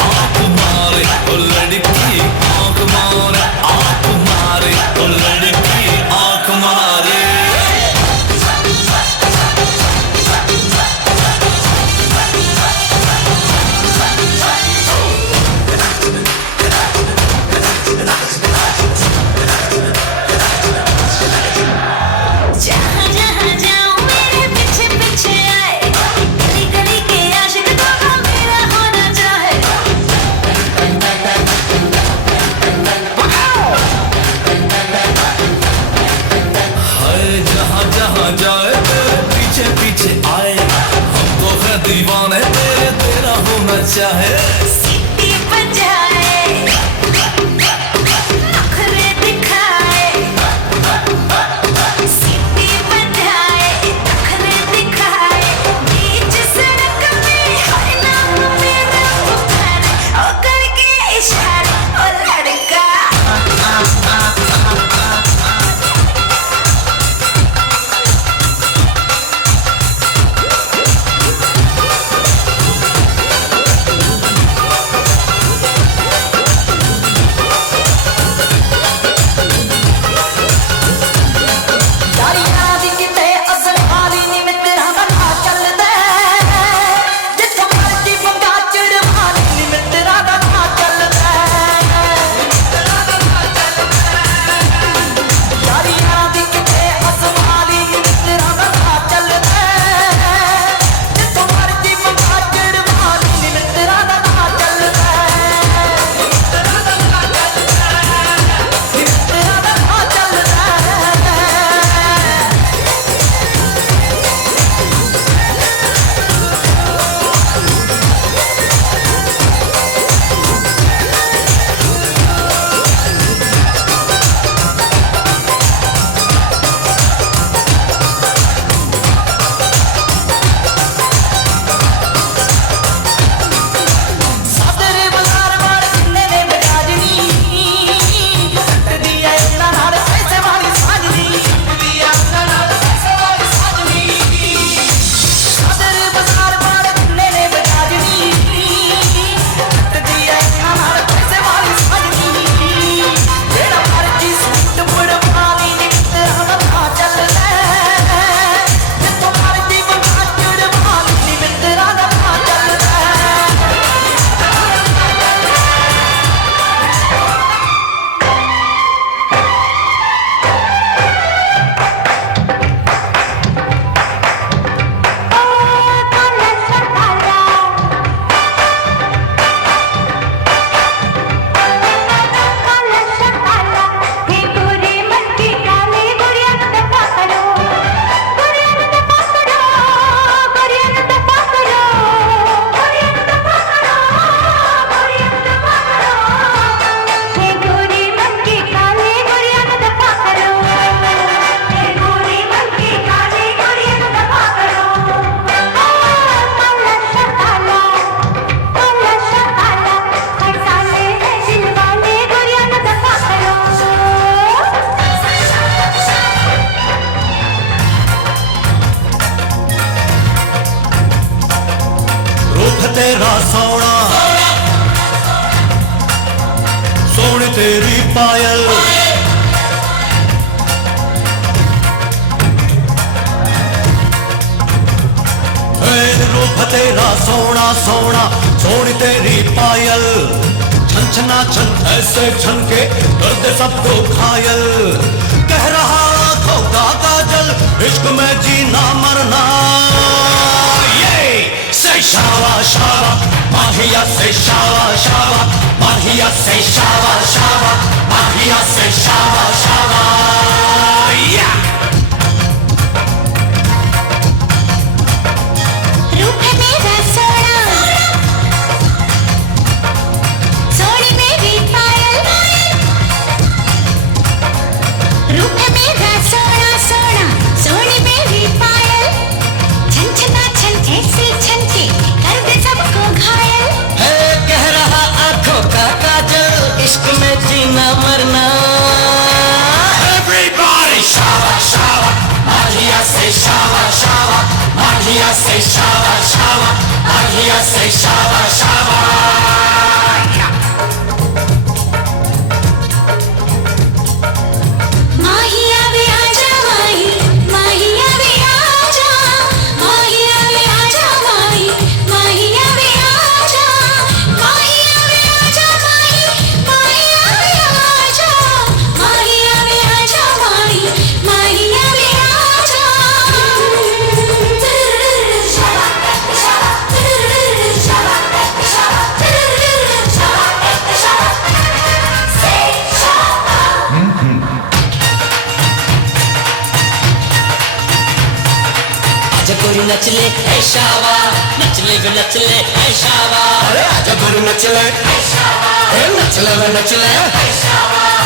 आँख मारे ओ लड़की आँख मारे ओ लड़की आँख मारे जहाँ जहाँ जाऊँ मेरे पीछे पीछे आए गली गली के आशिक तो मेरा होना चाहे हाय जहाँ जहाँ जाए तेरे पीछे पीछे आए हमको है दीवाने तेरे तेरा होना चाहे सीटी बजाए नखरे दिखाए सीटी बजाए नखरे दिखाए बीच सड़क में हर नाम मेरा पुकारे ओ करके इशारे ओ लड़का यारी यादी किते असल हाली नी में तेरा बना चलदा जिथों मर्जी पंगा चिड़वानी नी में तेरा बना चलदा यारी यादी किते असल हाली नी में तेरा बना चलदा जिथों मर्जी पंगा चिड़वानी नी में तेरा बना चलदा तेरा बना चलदा सादरे बाजार वाले जिन्ने ने बजाजनी दिया इतना नाल पैसे वाली साजनी दिया इतना नाल पैसे वाली साजनी सादरे बाजार वाले जिन्ने ने बजाजनी दिया इतना नाल पैसे वाली साजनी जेड़ा मर्जी सूट पड़वाली नी तेरा बता चलदा जिथों मर्जी बंदा चिड़वाली नी तेरा बता चलदा रूप तेरा सोना सोनी तेरी पायल रूप तेरा सोना सोना सोनी तेरी पायल छन छना छन ऐसे छन के कर दे सबको घायल कह रहा आँखों का काजल इश्क में जीना मरना Say shawa shawa, Mahia say shawa shawa, Mahia say shawa shawa, Mahia say shawa shawa, yeah. रूप है मेरा सोना सोनी मेरी पायल रूप है मेरा सोना सोना here say shaba shaba. I here say shaba shaba. माहिया भी आजा माही, माहिया भी आजा, माहिया भी आजा माही, माहिया भी आजा, माहिया भी आजा माही, माहिया भी आजा, माहिया भी आजा माही, माहिया भी आजा। शाबा शाबा शाबा शाबा शाबा say शाबा। आजा गोरी नचले ऐ शाबा, नचले वे नचले ऐ शाबा। अरे आजा गोरी नचले ऐ शाबा, नचले वे नचले ऐ शाबा।